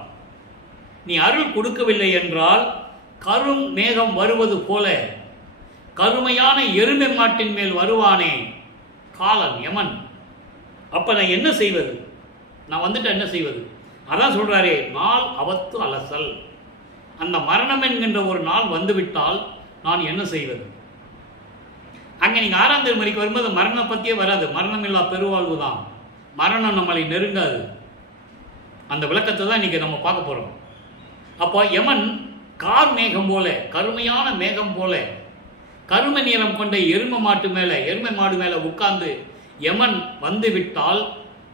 நீ அருள் கொடுக்கவில்லை என்றால் கரும் மேகம் வருவது போல கருமையான எருமை மாட்டின் மேல் வருவானே காலன் யமன். அப்ப நான் என்ன செய்வது? நான் வந்துட்டு என்ன செய்வது? அதான் சொல்றாரே, நாள் அவத்து அலசல். அந்த மரணம் என்கின்ற ஒரு நாள் வந்துவிட்டால் நான் என்ன செய்வது? அங்கே நீங்கள் 6ஆம் திருமுறைக்கு வரும்போது மரணம் பற்றியே வராது. மரணம் இல்லா பெருவாழ்வு தான். மரணம் நம்மளை நெருங்காது. அந்த விளக்கத்தை தான் இன்றைக்கி நம்ம பார்க்க போகிறோம். அப்போ யமன் கார் மேகம் போல, கருமையான மேகம் போல, கருமை நிறம் கொண்ட எருமை மாடு மேலே உட்கார்ந்து யமன் வந்து விட்டால்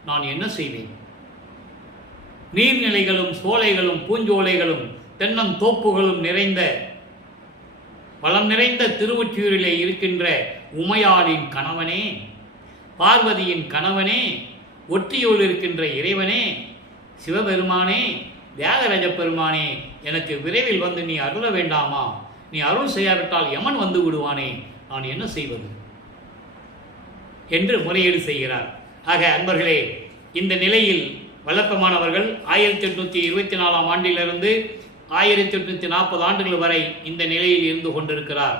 நான் என்ன செய்வேன்? நீர்நிலைகளும் சோலைகளும் பூஞ்சோலைகளும் தென்னந்தோப்புகளும் நிறைந்த வளம் நிறைந்த திருவொற்றியூரிலே இருக்கின்ற உமையாளின் கணவனே, பார்வதியின் கணவனே, ஒற்றியூர் இருக்கின்ற இறைவனே, சிவபெருமானே, தியாகராஜ பெருமானே, எனக்கு விரைவில் வந்து நீ அருள வேண்டாமா? நீ அருள் செய்யாவிட்டால் யமன் வந்து விடுவானே, நான் என்ன செய்வது என்று முறையீடு செய்கிறார். ஆக அன்பர்களே, இந்த நிலையில் வல்லப்பமானவர்கள் 1824ஆம் ஆண்டிலிருந்து 1840 ஆண்டுகள் வரை இந்த நிலையில் இருந்து கொண்டிருக்கிறார்.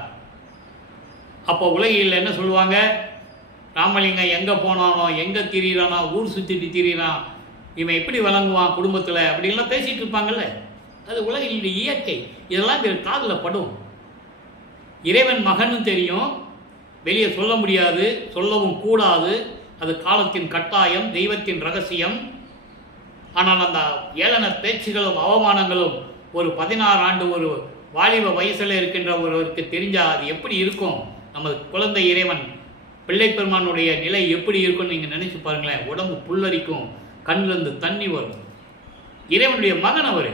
அப்போ உலகில் என்ன சொல்லுவாங்க? ராமலிங்கம் எங்கே போனானோ, எங்கே திரியிறானோ, ஊர் சுற்றிட்டு திரியிறான், இவன் எப்படி வழங்குவான் குடும்பத்தில் அப்படின்லாம் பேசிகிட்டு இருப்பாங்கல்ல. அது உலகில் இயற்கை. இதெல்லாம் காதில் படும். இறைவன் மகன்னு தெரியும், வெளியே சொல்ல முடியாது, சொல்லவும் கூடாது. அது காலத்தின் கட்டாயம், தெய்வத்தின் ரகசியம். ஆனால் அந்த ஏளன பேச்சுகளும் அவமானங்களும் ஒரு 16 ஆண்டு ஒரு வாலிப வயசில் இருக்கின்ற ஒருவருக்கு தெரிஞ்சால் அது எப்படி இருக்கும்? நமது குழந்தை இறைவன் பிள்ளை பெருமானுடைய நிலை எப்படி இருக்கும்னு நீங்கள் நினைச்சு பாருங்களேன். உடம்பு புல்லரிக்கும், கண்ணிலிருந்து தண்ணி வரும். இறைவனுடைய மகன் அவர்.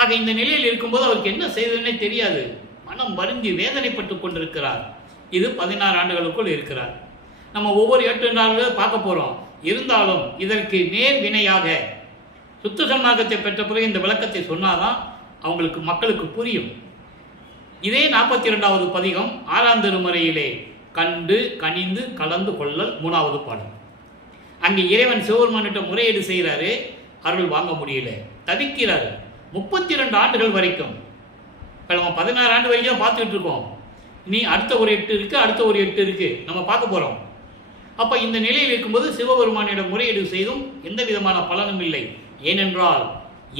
ஆக இந்த நிலையில் இருக்கும்போது அவருக்கு என்ன செய்வதுன்னே தெரியாது. மனம் வருந்தி வேதனைப்பட்டு கொண்டிருக்கிறார். இது 16 ஆண்டுகளுக்குள் இருக்கிறார். நம்ம ஒவ்வொரு 8 நாள்கள் பார்க்க போகிறோம். இருந்தாலும் இதற்கு நேர் வினையாக சுத்த சன்மார்க்கத்தை பெற்ற பிறகு இந்த விளக்கத்தை சொன்னாதான் அவங்களுக்கு மக்களுக்கு புரியும். இதே 42வது பதிகம் 6ஆம் திருமுறையிலே கண்டு கனிந்து கலந்து கொள்ளல் 3வது பாடல். அங்கே இறைவன் சிவபெருமான்கிட்ட முறையீடு செய்கிறாரு, அருள் வாங்க முடியல, தவிக்கிறாரு. 32 ஆண்டுகள் வரைக்கும். இப்போ நம்ம 16 ஆண்டு வரைக்கும் பார்த்துக்கிட்டு இருக்கோம். இனி அடுத்த ஒரு 8 இருக்குது, அடுத்த ஒரு 8 இருக்குது, நம்ம பார்க்க போகிறோம். அப்போ இந்த நிலையில் இருக்கும்போது சிவபெருமானிடம் முறையீடு செய்தும் எந்த விதமான பலனும் இல்லை. ஏனென்றால்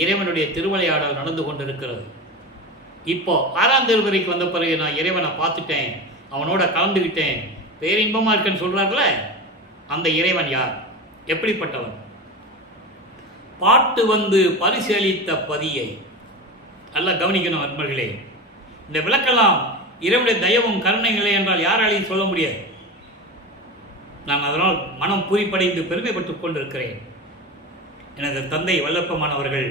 இறைவனுடைய திருவிளையாடல் நடந்து கொண்டிருக்கிறது. இப்போ 6ஆம் திருமுறைக்கு வந்த பிறகு நான் இறைவனை பார்த்துட்டேன், அவனோட கலந்துக்கிட்டேன், பேரின்பமாக இருக்கேன்னு சொல்கிறார்கள, அந்த இறைவன் யார்? எப்படிப்பட்டவன்? பாட்டு வந்து பரிசீலித்த பதியை நல்லா கவனிக்கணும் அன்பர்களே. இந்த விளக்கெல்லாம் இறைவனுடைய தயவும் கருணைகளே என்றால் யாராலையும் சொல்ல முடியாது. நான் அதனால் மனம் பூரிப்படைந்து பெருமைப்பட்டுக் கொண்டிருக்கிறேன். எனது தந்தை வல்லப்பமானவர்கள்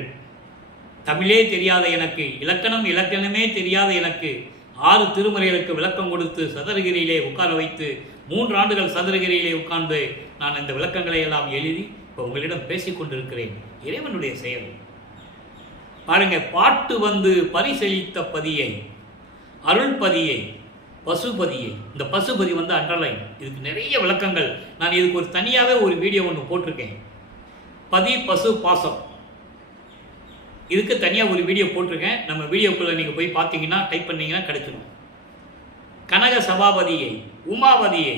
தமிழே தெரியாத எனக்கு, இலக்கணமே தெரியாத எனக்கு 6 திருமுறைகளுக்கு விளக்கம் கொடுத்து சதுரகிரியிலே உட்கார வைத்து 3 ஆண்டுகள் சதுரகிரியிலே உட்கார்ந்து நான் இந்த விளக்கங்களை எல்லாம் எழுதி இப்போ உங்களிடம் பேசிக் கொண்டிருக்கிறேன். இறைவனுடைய செயல் பாருங்க. பாட்டு வந்து பரிசளித்த பதியை, அருள்பதியை, பசுபதியை. இந்த பசுபதி வந்து அண்டர்லைன். இதுக்கு நிறைய விளக்கங்கள், நான் இதுக்கு ஒரு தனியாகவே ஒரு வீடியோ ஒன்று போட்டிருக்கேன். பதி பசு பாசம், இதுக்கு தனியாக ஒரு வீடியோ போட்டிருக்கேன். நம்ம வீடியோக்குள்ளே நீங்கள் போய் பார்த்தீங்கன்னா டைப் பண்ணிங்கன்னா கிடைச்சிடும். கனக சபாபதியை, உமாபதியை,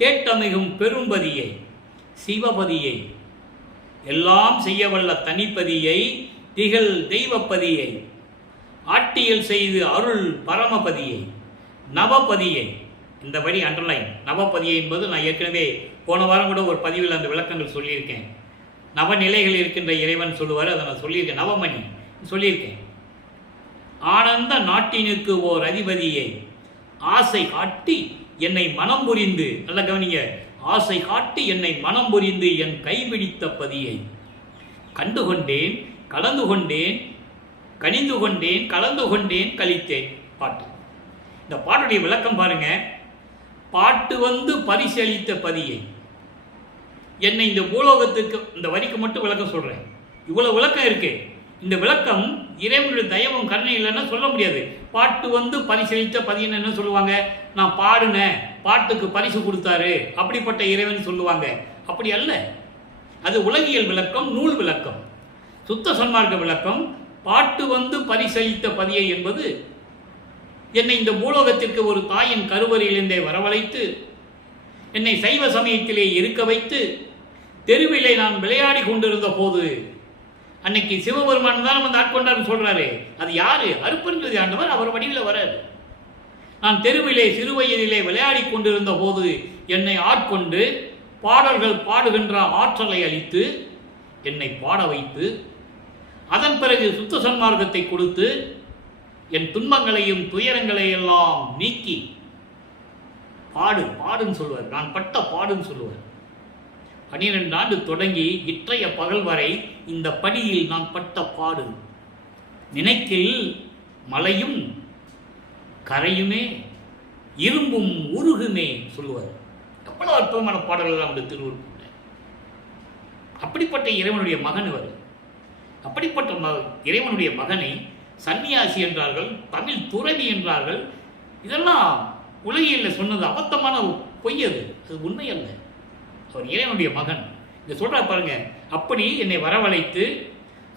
தேட்டமிகும் பெரும்பதியை, சிவபதியை, எல்லாம் செய்யவல்ல தனிப்பதியை, திகழ் தெய்வப்பதியை, ஆட்டியல் செய்து அருள் பரமபதியை, நவபதியை. இந்த வரி அண்டர்லைன். நவபதியை என்பது நான் ஏற்கனவே போன வாரம் கூட ஒரு பதிவில் அந்த விளக்கங்கள் சொல்லியிருக்கேன். நவநிலைகள் இருக்கின்ற இறைவன் சொல்லுவார், அதை நான் சொல்லியிருக்கேன். நவமணி சொல்லியிருக்கேன். ஆனந்த நாட்டினுக்கு ஓர் அதிபதியை, ஆசை காட்டி என்னை மனம் புரிந்து, நல்ல கவனிங்க, ஆசை காட்டி என்னை மனம் புரிந்து என் கைபிடித்த பதியை, கண்டுகொண்டேன், கலந்து கொண்டேன், கனிந்து கொண்டேன், கலந்து கொண்டேன், கழித்தேன். பாட்டு. இந்த பாட்டுடைய விளக்கம் பாருங்க. பாட்டு வந்து பரிசளித்த பதியை, என்னை இந்த பூலோகத்துக்கு, இந்த வரிக்கு மட்டும் விளக்கம் சொல்றேன். இவ்வளவு விளக்கம் இருக்கு. இந்த விளக்கம் இறைவனுடைய தயவும் கருணை இல்லைன்னா சொல்ல முடியாது. பாட்டு வந்து பரிசளித்த பதின்னு என்ன சொல்லுவாங்க? நான் பாடுனேன், பாட்டுக்கு பரிசு கொடுத்தாரு, அப்படிப்பட்ட இறைவன் சொல்லுவாங்க. அப்படி அல்ல. அது உலகியல் விளக்கம், நூல் விளக்கம், சுத்த சன்மார்க்க விளக்கம். பாட்டு வந்து பரிசளித்த பதியை என்பது என்னை இந்த பூலோகத்திற்கு ஒரு தாயின் கருவறையிலிருந்தே வரவழைத்து என்னை சைவ சமயத்திலே இருக்க வைத்து தெருவிலே நான் விளையாடி கொண்டிருந்த போது, அன்னைக்கு சிவபெருமான் தான் வந்து ஆட்கொண்டார்னு சொல்றாரு. அது யாரு? அருட்பெருஞ்சோதி ஆண்டவர். அவர் வடிவில் வராது. நான் தெருவிலே சிறுவயதிலே விளையாடி கொண்டிருந்த போது என்னை ஆட்கொண்டு பாடல்கள் பாடுகின்ற ஆற்றலை அளித்து என்னை பாட வைத்து, அதன் பிறகு சுத்த சன்மார்க்கத்தை கொடுத்து என் துன்பங்களையும் துயரங்களையெல்லாம் நீக்கி பாடு பாடுன்னு சொல்லுவார். நான் பட்ட பாடுன்னு சொல்லுவார். 12 ஆண்டு தொடங்கி இற்றைய பகல் வரை இந்த படியில் நான் பட்ட பாடு, நினைக்கில் மலையும் கரையுமே, இரும்பும் உருகுமே சொல்லுவார். எவ்வளவு அற்புதமான பாடல்கள் அவருடைய திருவுருள். அப்படிப்பட்ட இறைவனுடைய மகன் அவர். அப்படிப்பட்ட இறைவனுடைய மகனை சன்னியாசி என்றார்கள், தமிழ் துறவி என்றார்கள். இதெல்லாம் உலகில் சொன்னது அபத்தமான பொய். அது உண்மை அல்ல. அவர் இறைவனுடைய மகன். இதை சொல்ற பாருங்க. அப்படி என்னை வரவழைத்து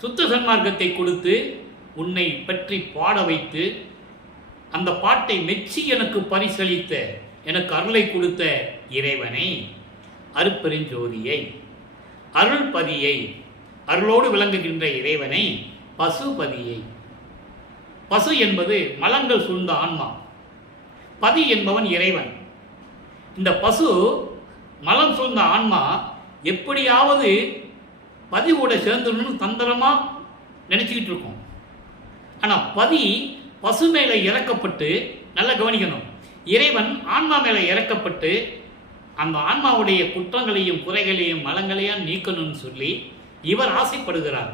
சுத்த சன்மார்க்கத்தை கொடுத்து உன்னை பற்றி பாட வைத்து அந்த பாட்டை மெச்சி எனக்கு பரிசளித்த, எனக்கு அருளை கொடுத்த இறைவனை, அருட்பெருஞ்சோதியை, அருள்பதியை, அருளோடு விளங்குகின்ற இறைவனை, பசுபதியை. பசு என்பது மலங்கள் சூழ்ந்த ஆன்மா, பதி என்பவன் இறைவன். இந்த பசு மலம் சூழ்ந்த ஆன்மா எப்படியாவது பதிவோட சேர்ந்துடணும்னு தந்திரமா நினைச்சுக்கிட்டு இருக்கும். ஆனால் பதி பசு மேலே இறக்கப்பட்டு, நல்லா கவனிக்கணும், இறைவன் ஆன்மா மேலே இறக்கப்பட்டு அந்த ஆன்மாவுடைய குற்றங்களையும் குறைகளையும் மலங்களையும் நீக்கணும்னு சொல்லி இவர் ஆசைப்படுகிறார்.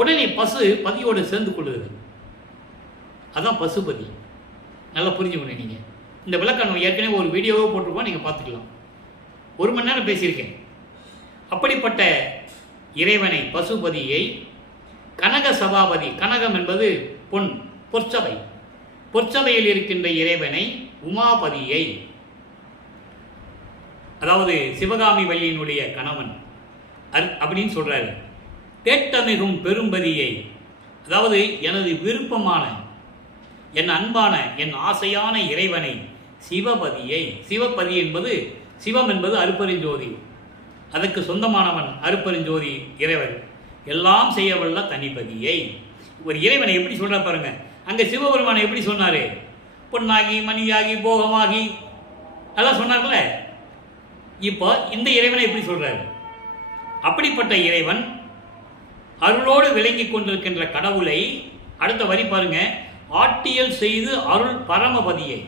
உடனே பசு பதியோடு சேர்ந்து கொள்ளுகிறது. அதான் பசுபதி. நல்லா புரிஞ்சுக்கணும். நீங்கள் இந்த விளக்கம் ஏற்கனவே ஒரு வீடியோவோ போட்டிருக்கோம், நீங்கள் பார்த்துக்கலாம். 1 மணி நேரம் பேசியிருக்கேன். அப்படிப்பட்ட இறைவனை, பசுபதியை, கனக சபாபதி, கனகம் என்பது பொன், பொற்சபை, பொற்சபையில் இருக்கின்ற இறைவனை, உமாபதியை, அதாவது சிவகாமி வள்ளியினுடைய கணவன் அப்படின்னு சொல்றாரு. தேட்டமிகும் பெரும்பதியை, அதாவது எனது விருப்பமான, என் அன்பான, என் ஆசையான இறைவனை, சிவபதியை. சிவபதி என்பது, சிவம் என்பது அருட்பெருஞ்சோதி, அதற்கு சொந்தமானவன் அருட்பெருஞ்சோதி இறைவன், எல்லாம் செய்யவல்ல தனிபதியை. ஒரு இறைவனை எப்படி சொல்ற பாருங்க. அங்க சிவபெருமானை எப்படி சொன்னாரு? பொன்னாகி மணியாகி போகமாகி அதெல்லாம் சொன்னார்ல. இப்போ இந்த இறைவனை எப்படி சொல்றாரு? அப்படிப்பட்ட இறைவன் அருளோடு விளங்கி கொண்டிருக்கின்ற கடவுளை, அடுத்த வரி பாருங்க, ஆட்டியல் செய்து அருள் பரமபதியை.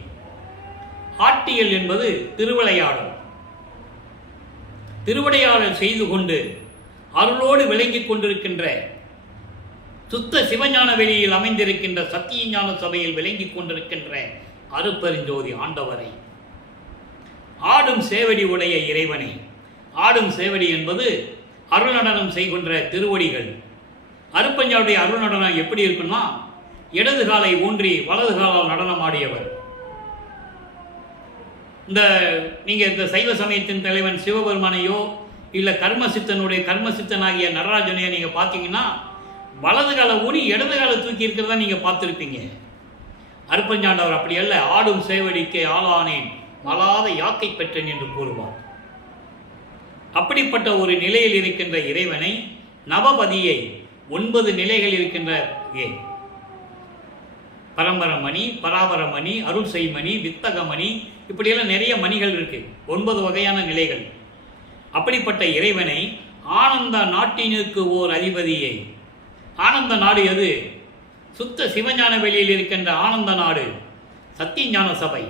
ஆட்டியல் என்பது திருவிளையாடல். திருவிளையாடல் செய்து கொண்டு அருளோடு விளங்கி கொண்டிருக்கின்ற சுத்த சிவஞான வெளியில் அமைந்திருக்கின்ற சத்திய ஞான சபையில் விளங்கிக் கொண்டிருக்கின்ற அருப்பெருஞ்சோதி ஆண்டவரை, ஆடும் சேவடி உடைய இறைவனை. ஆடும் சேவடி என்பது அருள் நடனம் செய்கின்ற திருவடிகள். அருப்பஞ்சாவுடைய அருள் நடனம் எப்படி இருக்குன்னா, இடது காலை ஊன்றி வலது காலால் நடனம் ஆடியவர். இந்த சைவ சமயத்தின் தலைவன் சிவபெருமானையோ இல்லை கர்மசித்தனாகிய நடராஜனையோ நீங்கள் பார்த்தீங்கன்னா வலது காலை ஊனி இடது காலை தூக்கி இருக்கிறதா நீங்கள் பார்த்துருப்பீங்க. அருப்பஞ்சாண்டவர் அப்படி அல்ல. ஆடும் சேவடிக்கு ஆளானேன் மலாத யாக்கை பெற்றேன் என்று கூறுவார். அப்படிப்பட்ட ஒரு நிலையில் இருக்கின்ற இறைவனை, நவபதியை, 9 நிலைகள் இருக்கின்ற பரம்பரமணி, பராபரமணி, அருள் செய்மணி, வித்தகமணி, இப்படியெல்லாம் நிறைய மணிகள் இருக்கு. 9 வகையான நிலைகள். அப்படிப்பட்ட இறைவனை, ஆனந்த நாட்டினுக்கு ஓர் அதிபதியை. ஆனந்த நாடு எது? சுத்த சிவஞான வெளியில் இருக்கின்ற ஆனந்த நாடு சத்திய ஞான சபை.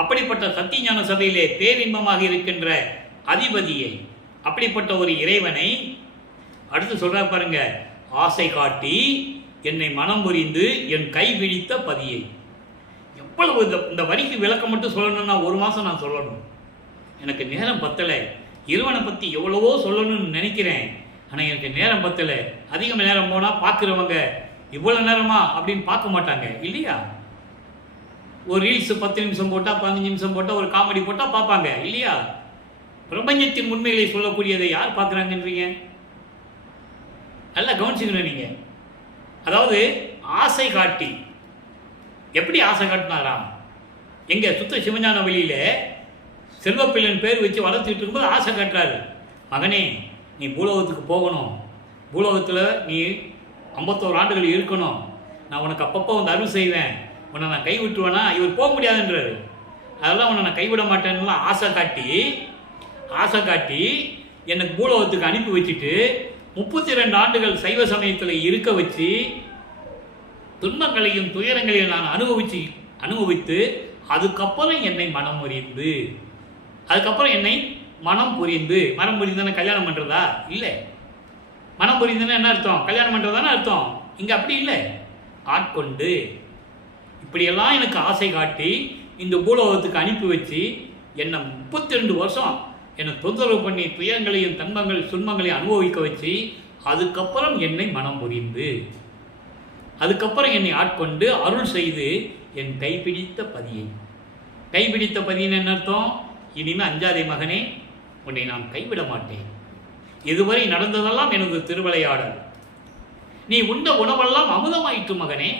அப்படிப்பட்ட சத்திய ஞான சபையிலே பேரின்பமாக இருக்கின்ற அதிபதியை, அப்படிப்பட்ட ஒரு இறைவனை அடுத்து சொல்ற பாருங்க, ஆசை காட்டி என்னை மனம் புரிந்து என் கை பிடித்த பதியை. எவ்வளவு இந்த வரிக்கு விளக்கம் மட்டும் சொல்லணும்னா 1 மாதம் நான் சொல்லணும். எனக்கு நேரம் பத்தலை. இறைவனை பற்றி எவ்வளவோ சொல்லணும்னு நினைக்கிறேன், ஆனால் எனக்கு நேரம் பத்தலை. அதிக நேரம் போனால் பார்க்குறவங்க இவ்வளோ நேரமா அப்படின்னு பார்க்க மாட்டாங்க இல்லையா? ஒரு ரீல்ஸ் 10 நிமிஷம் போட்டால், 15 நிமிஷம் போட்டால், ஒரு காமெடி போட்டால் பார்ப்பாங்க இல்லையா? பிரபஞ்சத்தின் உண்மைகளை சொல்லக்கூடியதை யார் பார்க்குறாங்கன்றீங்க? நல்லா கவனிச்சுக்கணும் நீங்கள். அதாவது ஆசை காட்டி, எப்படி ஆசை காட்டினாராம்? எங்க சுத்த சிவஞான வெளியில செல்வப்பிள்ளன் பேர் வச்சு வளர்த்துட்டு இருக்கும்போது ஆசை காட்டுறாரு. மகனே, நீ பூலோகத்துக்கு போகணும், பூலோகத்தில் நீ 51 ஆண்டுகள் இருக்கணும், நான் உனக்கு அப்பப்போ வந்து அருள் செய்வேன், உன்னை நான் கைவிட்டுவேனா? இவர் போக முடியாதுன்றாரு. அதெல்லாம் உன்னை நான் கைவிட மாட்டேன்னுலாம் ஆசை காட்டி எனக்கு பூலோகத்துக்கு அனுப்பி வச்சுட்டு 32 ஆண்டுகள் சைவ சமயத்தில் இருக்க வச்சு துன்பங்களையும் துயரங்களையும் நான் அனுபவித்து அதுக்கப்புறம் என்னை மனம் புரிந்து, மனம் புரிந்தானே கல்யாணம் பண்ணுறதா? இல்லை. மனம் புரிந்துன்னா என்ன அர்த்தம்? கல்யாணம் பண்ணுறதானே அர்த்தம். இங்கே அப்படி இல்லை. ஆட்கொண்டு இப்படியெல்லாம் எனக்கு ஆசை காட்டி இந்த பூலோகத்துக்கு அனுப்பி வச்சு என்னை 32 வருஷம் என்னை தொந்தரவு பண்ணி துயரங்களையும் துன்பங்களையும் அனுபவிக்க வச்சு அதுக்கப்புறம் என்னை மனம் புரிந்து, அதுக்கப்புறம் என்னை ஆட்கொண்டு அருள் செய்து என் கைப்பிடித்த பதியின்னு என்ன அர்த்தம்? இனிமே அஞ்சாதே மகனே, உன்னை நான் கைவிட மாட்டேன். இதுவரை நடந்ததெல்லாம் எனது திருவிளையாடல். நீ உண்ட உணவெல்லாம் அமுதமாயிற்று மகனே.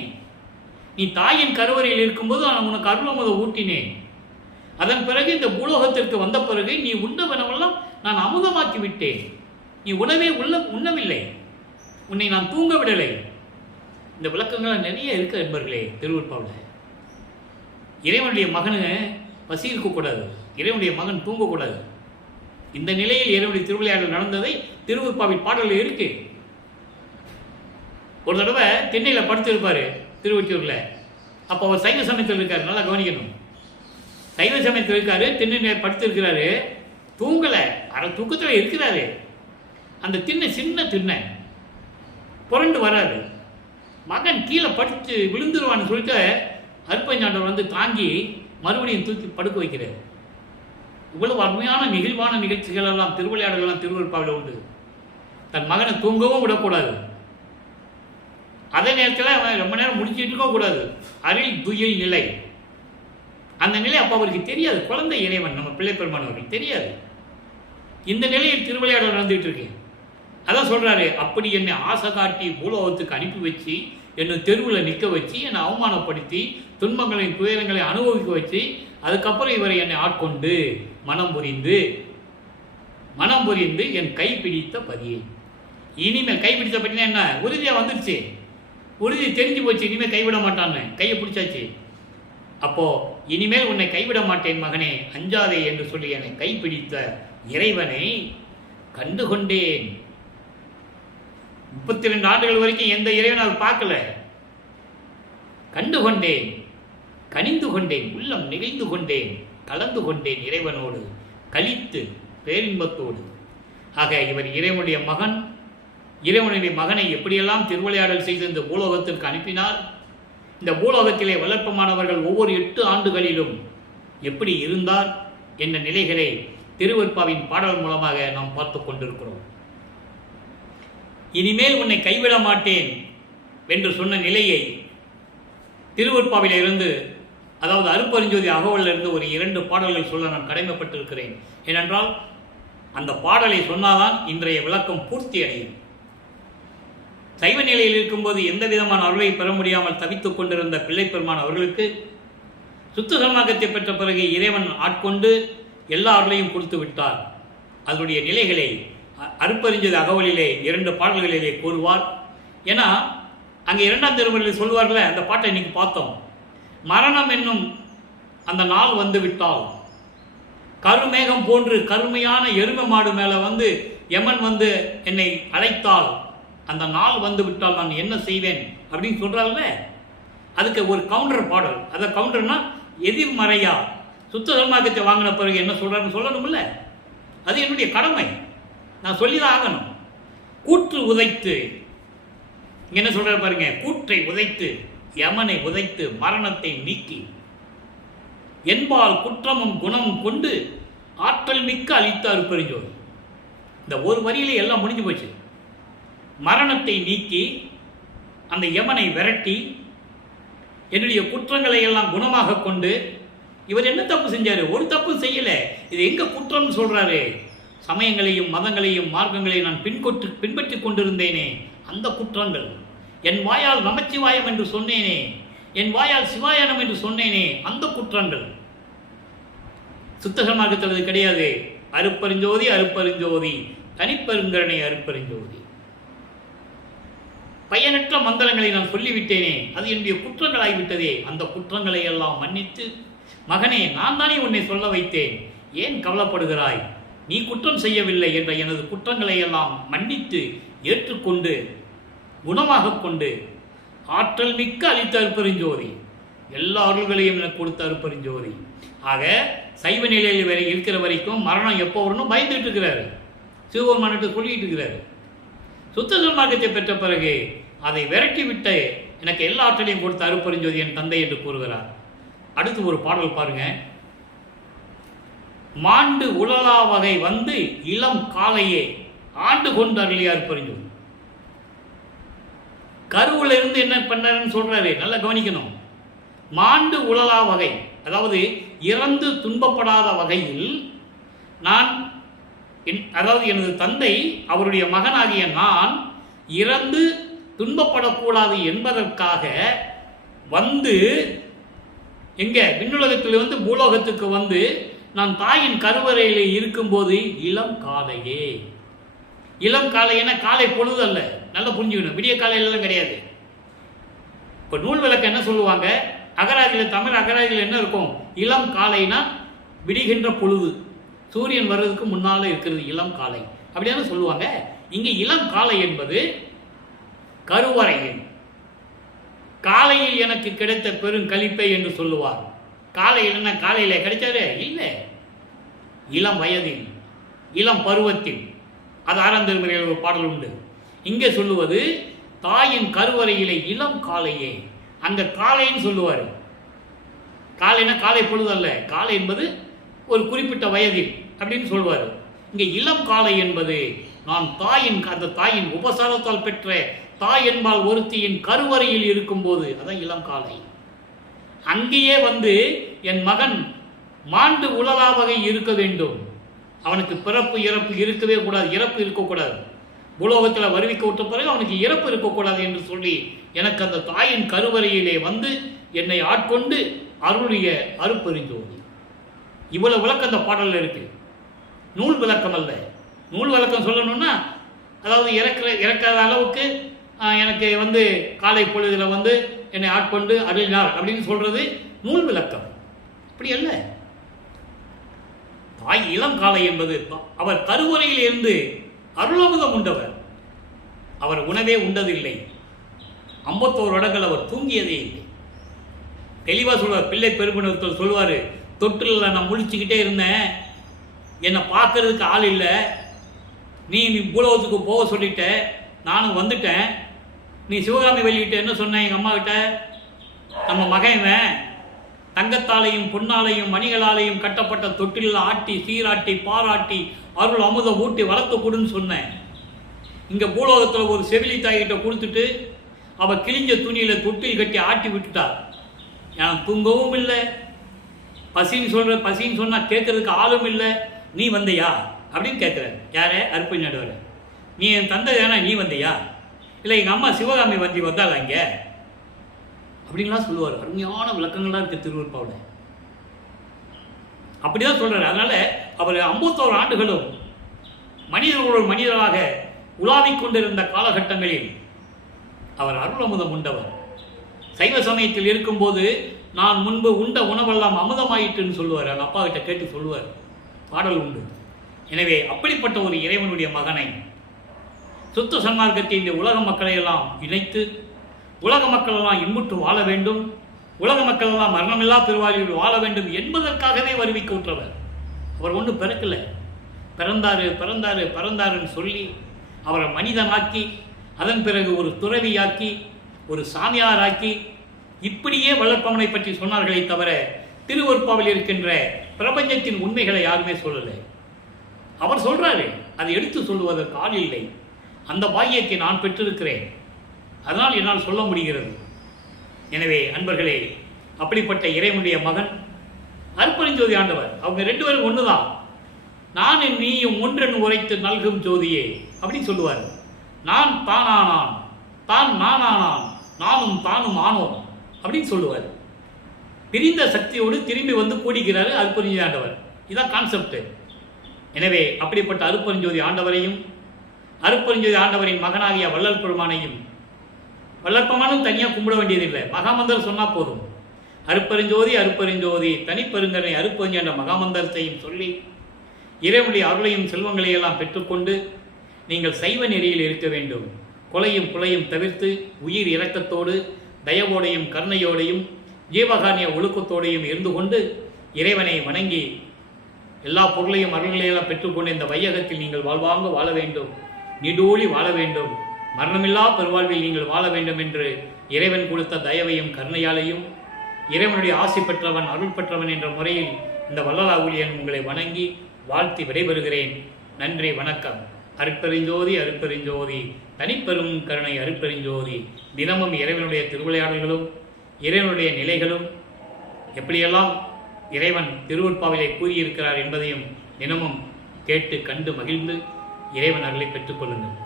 நீ தாயின் கருவறையில் இருக்கும்போது நான் உனக்கு அருளமுதம் ஊட்டினேன். அதன் பிறகு இந்த பூலோகத்திற்கு வந்த பிறகு நீ உண்ட உணவெல்லாம் நான் அமுதமாக்கி விட்டேன். நீ உணவே உண்ணவில்லை, உன்னை நான் தூங்க விடலை. இந்த விளக்கங்கள் நிறைய இருக்க என்பர்களே. திருவருட்பாவில் இறைவனுடைய மகனு பசி இருக்கக்கூடாது, இறைவனுடைய மகன் தூங்கக்கூடாது. இந்த நிலையில் இறைவனுடைய திருவிளையாடல் நடந்ததை திருவருட்பாவில் பாடலில் இருக்கு. ஒரு தடவை தென்னையில் படுத்திருப்பார் திருவொற்றியூரில். அப்போ அவர் சைவ சமயத்தில் இருக்கார், நல்லா கவனிக்கணும். சைவ சமயத்தில் இருக்காரு, திண்ணையில் படுத்திருக்கிறாரு, தூங்கலை, அரை தூக்கத்தில் இருக்கிறாரு. அந்த சின்ன திண்ணை புரண்டு வராது. மகன் கீழே படுத்து விழுந்துருவான்னு சொல்லிட்டு அருப்பஞ்சாண்டவர் வந்து தாங்கி மறுபடியும் தூக்கி படுக்க வைக்கிறார். இவ்வளவு அருமையான நெகிழ்வான நிகழ்ச்சிகள் எல்லாம் திருவிளையாடலாம் திருவருட்பாவில் உண்டு. தன் மகனை தூங்கவும் விடக்கூடாது, அதே நேரத்தில் அவன் ரொம்ப நேரம் முடிச்சுட்டு இருக்கக்கூடாது. அருள் துயில் நிலை, அந்த நிலை அப்போ அவருக்கு தெரியாது. குழந்தை இறைவன் நம்ம பிள்ளை பெருமான் அவருக்கு தெரியாது. இந்த நிலையில் திருவிளையாடல் நடந்துகிட்டு இருக்கு. அதான் சொல்றாரு, அப்படி என்னை ஆசை காட்டி பூலோகத்துக்கு அனுப்பி வச்சு என்னை தெருவில் நிற்க வச்சு என்னை அவமானப்படுத்தி துன்பங்களையும் துயரங்களையும் அனுபவிக்க வச்சு அதுக்கப்புறம் இவரை என்னை ஆட்கொண்டு மனம் புரிந்து என் கைப்பிடித்த பதியை. இனிமேல் கைப்பிடித்த பதினா என்ன? உறுதியாக வந்துருச்சு, உறுதி தெரிஞ்சு போச்சு. இனிமேல் கைவிட மாட்டான்னு கையை பிடிச்சாச்சு. அப்போ இனிமேல் உன்னை கைவிட மாட்டேன் மகனே, அஞ்சாதே என்று சொல்லி என்னை கைப்பிடித்த இறைவனை கண்டுகொண்டேன். 32 ஆண்டுகள் வரைக்கும் எந்த இறைவன் அவர் பார்க்கல. கண்டுகொண்டேன், கனிந்து கொண்டேன், உள்ளம் நெகிழ்ந்து கொண்டேன், கலந்து கொண்டேன் இறைவனோடு, கலித்து பேரின்பத்தோடு. ஆக இவர் இறைவனுடைய மகன், இறைவனுடைய மகனை எப்படியெல்லாம் திருவிளையாடல் செய்து இந்த பூலோகத்திற்கு அனுப்பினார், இந்த பூலோகத்திலே வளர்ப்பமானவர்கள் ஒவ்வொரு 8 ஆண்டுகளிலும் எப்படி இருந்தார் என்ற நிலைகளை திருவெற்பாவின் பாடல் மூலமாக நாம் பார்த்து கொண்டிருக்கிறோம். இனிமேல் உன்னை கைவிட மாட்டேன் என்று சொன்ன நிலையை திருவெற்பாவிலிருந்து, அதாவது அருட்பெருஞ்சோதி அகவலிலிருந்து ஒரு 2 பாடல்கள் சொல்ல நான் கடமைப்பட்டிருக்கிறேன். ஏனென்றால் அந்த பாடலை சொன்னால்தான் இன்றைய விளக்கம் பூர்த்தி அடையும். சைவ நிலையில் இருக்கும்போது எந்த விதமான அருளை பெற முடியாமல் தவித்துக் கொண்டிருந்த பிள்ளைப்பெருமான் அவர்களுக்கு சுத்த சன்மார்க்கத்தை பெற்ற பிறகு இறைவன் ஆட்கொண்டு எல்லா அருளையும் கொடுத்து விட்டார். அதனுடைய நிலைகளை அருட்பெருஞ்சோதி அகவலிலே 2 பாடல்களிலே கூறுவார். ஏன்னா அங்கே 2ஆம் திருமுறையில் சொல்வார்களே, அந்த பாட்டை இன்னைக்கு பார்த்தோம். மரணம் என்னும் அந்த நாள் வந்து விட்டால், கருமேகம் போன்று கருமையான எருமை மாடு மேலே யமன் என்னை அழைத்தால், அந்த நாள் வந்து விட்டால் நான் என்ன செய்வேன் அப்படின்னு சொல்கிறாங்கல்ல, அதுக்கு ஒரு கவுண்டர் பாடல். அதை கவுண்டர்னா எதிர்மறையா சுத்த சன்மார்க்கத்தை வாங்கின பிறகு என்ன சொல்கிறான்னு சொல்லணும்ல, அது என்னுடைய கடமை, நான் சொல்லிதான் ஆகணும். கூற்று உதைத்து, இங்கே என்ன சொல்கிறார் பாருங்க, கூற்றை உதைத்து யமனை உதைத்து மரணத்தை நீக்கி என்பால் குற்றமும் குணமும் கொண்டு ஆற்றல் மிக்க அளித்த அருட்பெருஞ்சோதி. இந்த ஒரு வரியிலே எல்லாம் முடிஞ்சு போச்சு. மரணத்தை நீக்கி அந்த யமனை விரட்டி என்னுடைய குற்றங்களை எல்லாம் குணமாக கொண்டு, இவர் என்ன தப்பு செஞ்சாரு? ஒரு தப்பு செய்யல. இது எங்க குற்றம் சொல்றாரு? சமயங்களையும் மதங்களையும் மார்க்கங்களையும் நான் பின்பற்றி கொண்டிருந்தேனே, அந்த குற்றங்கள். என் வாயால் நமச்சிவாயம் என்று சொன்னேனே, என் வாயால் சிவாயனம் என்று சொன்னேனே, அந்த குற்றங்கள். சுத்த சன்மார்க்கத்தில் கிடையாது. அருட்பெருஞ்சோதி அருட்பெருஞ்சோதி தனிப்பெருங்கருணை அருட்பெருஞ்சோதி. பயனற்ற மந்திரங்களை நான் சொல்லிவிட்டேனே, அது என்னுடைய குற்றங்களாகிவிட்டதே, அந்த குற்றங்களை எல்லாம் மன்னித்து, மகனே நான் தானே உன்னை சொல்ல வைத்தேன், ஏன் கவலைப்படுகிறாய், நீ குற்றம் செய்யவில்லை என்ற எனது குற்றங்களை எல்லாம் மன்னித்து ஏற்றுக்கொண்டு குணமாக கொண்டு ஆற்றல் மிக்க அளித்த அருட்பெருஞ்சோதி, எல்லா அருள்களையும் எனக்கு கொடுத்த அருட்பெருஞ்சோதி. ஆக சைவ நிலையில் வரை இருக்கிற வரைக்கும் மரணம் எப்போ வரணும் பயந்துட்டு இருக்கிறாரு, சிவபெருமானிட்டு சொல்லிட்டு இருக்கிறாரு. சுத்த சன்மார்க்கத்தை பெற்ற பிறகு அதை விரட்டிவிட்டு எனக்கு எல்லா ஆற்றலையும் கொடுத்த அருட்பெருஞ்சோதி என் தந்தை என்று கூறுகிறார். அடுத்து ஒரு பாடல் பாருங்க. மாண்டு உழலா வகை இளம் காலையே ஆண்டு கொண்டு அருளிய அருட்பெருஞ்சோதி. கருவுல இருந்து என்ன பண்ணாருன்னு சொல்றாரு, நல்லா கவனிக்கணும். மாண்டு உழலா வகை, அதாவது இறந்து துன்பப்படாத வகையில் நான், அதாவது எனது தந்தை அவருடைய மகனாகிய நான் இறந்து துன்பப்படக்கூடாது என்பதற்காக எங்க விண்ணுலகத்தில் பூலோகத்துக்கு நான் தாயின் கருவறையில் இருக்கும்போது இளம் காலையே. இளம் காலைன்னா காலை பொழுது அல்ல, நல்லா புரிஞ்சுக்கணும். விடிய காலையிலாம் கிடையாது. இப்போ நூல் விளக்கம் என்ன சொல்லுவாங்க, அகராதியில், தமிழ் அகராதியில் என்ன இருக்கும், இளம் காலைனா விடுகின்ற பொழுது, சூரியன் வர்றதுக்கு முன்னால் இருக்கிறது இளம் காலை அப்படியான சொல்லுவாங்க. இங்கே இளம் காலை என்பது கருவறையில் காலையில் எனக்கு கிடைத்த பெருங்கழிப்பை என்று சொல்லுவார். காலையில் என்ன காலையில் கிடைச்சாரு? இல்லை, இளம் வயதில், இளம் பருவத்தில். அது 6ஆம் திருமுறையில் ஒரு பாடல் உண்டு. இங்கே சொல்லுவது தாயின் கருவறையிலே இளம் காலையே. அங்கே காலைன்னு சொல்லுவார். காலைனா காலை பொழுது அல்ல, காலை என்பது ஒரு குறிப்பிட்ட வயதில் அப்படின்னு சொல்வார். இங்கே இளம் காலை என்பது நான் அந்த தாயின் உபசாரத்தால் பெற்ற தாய் என்பால் ஒருத்தியின் கருவறையில் இருக்கும்போது, அதான் இளம் காலை. அங்கேயே என் மகன் மாண்டு உழலா வகை இருக்க வேண்டும். அவனுக்கு பிறப்பு இறப்பு இருக்கவே கூடாது, இறப்பு இருக்கக்கூடாது. பூலோகத்தில் வருவிக்க விட்ட பிறகு அவனுக்கு இறப்பு இருக்கக்கூடாது என்று சொல்லி எனக்கு அந்த தாயின் கருவறையிலே என்னை ஆட்கொண்டு அருளிய அருட்பெருஞ்சோதி. இவ்வளவு விளக்கம் அந்த பாடலில் இருக்கு. நூல் விளக்கம் அல்ல. நூல் விளக்கம் சொல்லணும்னா, அதாவது இறக்காத அளவுக்கு எனக்கு காலை பொழுதில் என்னை ஆட்கொண்டு அருளினார் அப்படின்னு சொல்றது நூல் விளக்கம். அப்படி அல்ல. தாய் இளம் காலை என்பது அவர் கருவறையில் இருந்து அருளமுதம் உண்டவர். அவர் உணவே உண்டதில்லை. 51 வருடங்கள் அவர் தூங்கியதே இல்லை. தெளிவாக சொல்வார். பிள்ளை பெருமினத்தில் சொல்வார், தொட்டில் நான் முழிச்சுக்கிட்டே இருந்தேன், என்னை பார்க்கறதுக்கு ஆள் இல்லை, நீ பூலோகத்துக்கு போக சொல்லிட்ட, நானும் வந்துட்டேன். நீ சிவகாமி வெளியிட்ட என்ன சொன்ன எங்கள் அம்மா கிட்ட? நம்ம மகன் தங்கத்தாலையும் பொன்னாலையும் மணிகளாலையும் கட்டப்பட்ட தொட்டிலில் ஆட்டி சீராட்டி பாராட்டி அருள் அமுதம் ஊட்டி வளர்த்து கொடுன்னு சொன்னேன். இங்கே பூலோகத்தில் ஒரு செவிலி தாய்கிட்ட கொடுத்துட்டு அவள் கிழிஞ்ச துணியில் தொட்டில் கட்டி ஆட்டி விட்டுட்டார். எனக்கு தூங்கவும் இல்லை, பசின்னு சொன்னால் கேட்கறதுக்கு ஆளும் இல்லை. நீ வந்தையா அப்படின்னு கேட்குறாரு. யாரே? அருப்ப நடுவர். நீ என் தந்தை தானே, நீ வந்தையா? இல்லை எங்கள் அம்மா சிவகாமி வந்தாளா இங்கே அப்படின்லாம் சொல்லுவார். அருமையான விளக்கங்கள்லாம் இருக்குது திருவருட்பாவில். அப்படிதான் சொல்கிறார். அதனால் அவர் 51 ஆண்டுகளும் மனிதர்களோடு மனிதராக உலாவிக் கொண்டிருந்த காலகட்டங்களில் அவர் அருள் அமுதம் உண்டவர். சைவ சமயத்தில் இருக்கும்போது நான் முன்பு உண்ட உணவெல்லாம் அமுதமாயிட்டுன்னு சொல்லுவார். அந்த அப்பா கிட்ட கேட்டு சொல்லுவார். பாடல் உண்டு. எனவே அப்படிப்பட்ட ஒரு இறைவனுடைய மகனை சுத்த சன்மார்க்கத்தை இந்த உலக மக்களை எல்லாம் இணைத்து உலக மக்கள் எல்லாம் இன்புற்று வாழ வேண்டும், உலக மக்கள் எல்லாம் மரணமில்லா பெருவாழ்வில் வாழ வேண்டும் என்பதற்காகவே வருவிக்க விட்டவர். அவர் ஒன்றும் பிறக்கலை. பிறந்தாருன்னு சொல்லி அவரை மனிதனாக்கி அதன் பிறகு ஒரு துறவியாக்கி ஒரு சாமியாராக்கி இப்படியே வளர்ப்பவனை பற்றி சொன்னார்களே தவிர திருவருட்பாவில் இருக்கின்ற பிரபஞ்சத்தின் உண்மைகளை யாருமே சொல்லலை. அவர் சொல்றாரு, அதை எடுத்து சொல்லுவதற்கு ஆள் இல்லை. அந்த பாக்கியத்தை நான் பெற்றிருக்கிறேன், அதனால் என்னால் சொல்ல முடிகிறது. எனவே அன்பர்களே, அப்படிப்பட்ட இறைவனுடைய மகன் அருட்பெருஞ்சோதி ஆண்டவர். அவங்க 2 பேரும் ஒன்றுதான். நானும் நீயும் ஒன்றென்று உரைத்து நல்கும் ஜோதியே அப்படின்னு சொல்லுவார். நான் தானானான், தான் நானானான், நானும் தானும் ஆனோம் அப்படின்னு சொல்லுவார். பிரிந்த சக்தியோடு திரும்பி வந்து கூடிக்கிறாரு அருட்பெருஞ்சோதி ஆண்டவர். இதான் கான்செப்ட். எனவே அப்படிப்பட்ட அருட்பெருஞ்சோதி ஆண்டவரையும் அருட்பெருஞ்சோதி ஆண்டவரின் மகனாகிய வள்ளல் பெருமானையும், வள்ளற்பெருமானும் தனியாக கும்பிட வேண்டியதில்லை, மகாமந்தர் சொன்னால் போதும். அருட்பெருஞ்சோதி தனிப்பெருங்கனை அருட்பெருஞ்சோதி என்ற மகாமந்தரத்தையும் சொல்லி இறைவனுடைய அருளையும் செல்வங்களையெல்லாம் பெற்றுக்கொண்டு நீங்கள் சைவ நெறியில் இருக்க வேண்டும். கொலையும் புலையும் தவிர்த்து உயிர் இரக்கத்தோடு தயவோடையும் கருணையோடையும் ஜீவகானிய ஒழுக்கத்தோடையும் இருந்து கொண்டு இறைவனை வணங்கி எல்லா பொருளையும் அருள்களையெல்லாம் பெற்றுக்கொண்டு இந்த வையகத்தில் நீங்கள் வாழ்வாங்க வாழ வேண்டும், நீடூழி வாழ வேண்டும், மரணமில்லா பெருவாழ்வில் நீங்கள் வாழ வேண்டும் என்று இறைவன் கொடுத்த தயவையும் கருணையாலையும் இறைவனுடைய ஆசி பெற்றவன் அருள் பெற்றவன் என்ற முறையில் இந்த வள்ளலா ஊழியன் உங்களை வணங்கி வாழ்த்தி விடைபெறுகிறேன். நன்றி, வணக்கம். அருட்பெருஞ்சோதி தனிப்பெரும் கருணை அருட்பெருஞ்சோதி. தினமும் இறைவனுடைய திருவிளையாடல்களும் இறைவனுடைய நிலைகளும் எப்படியெல்லாம் இறைவன் திருவருட்பாவிலே கூறியிருக்கிறார் என்பதையும் தினமும் கேட்டு கண்டு மகிழ்ந்து இறைவன் அருளை பெற்றுக்கொள்ளுங்கள்.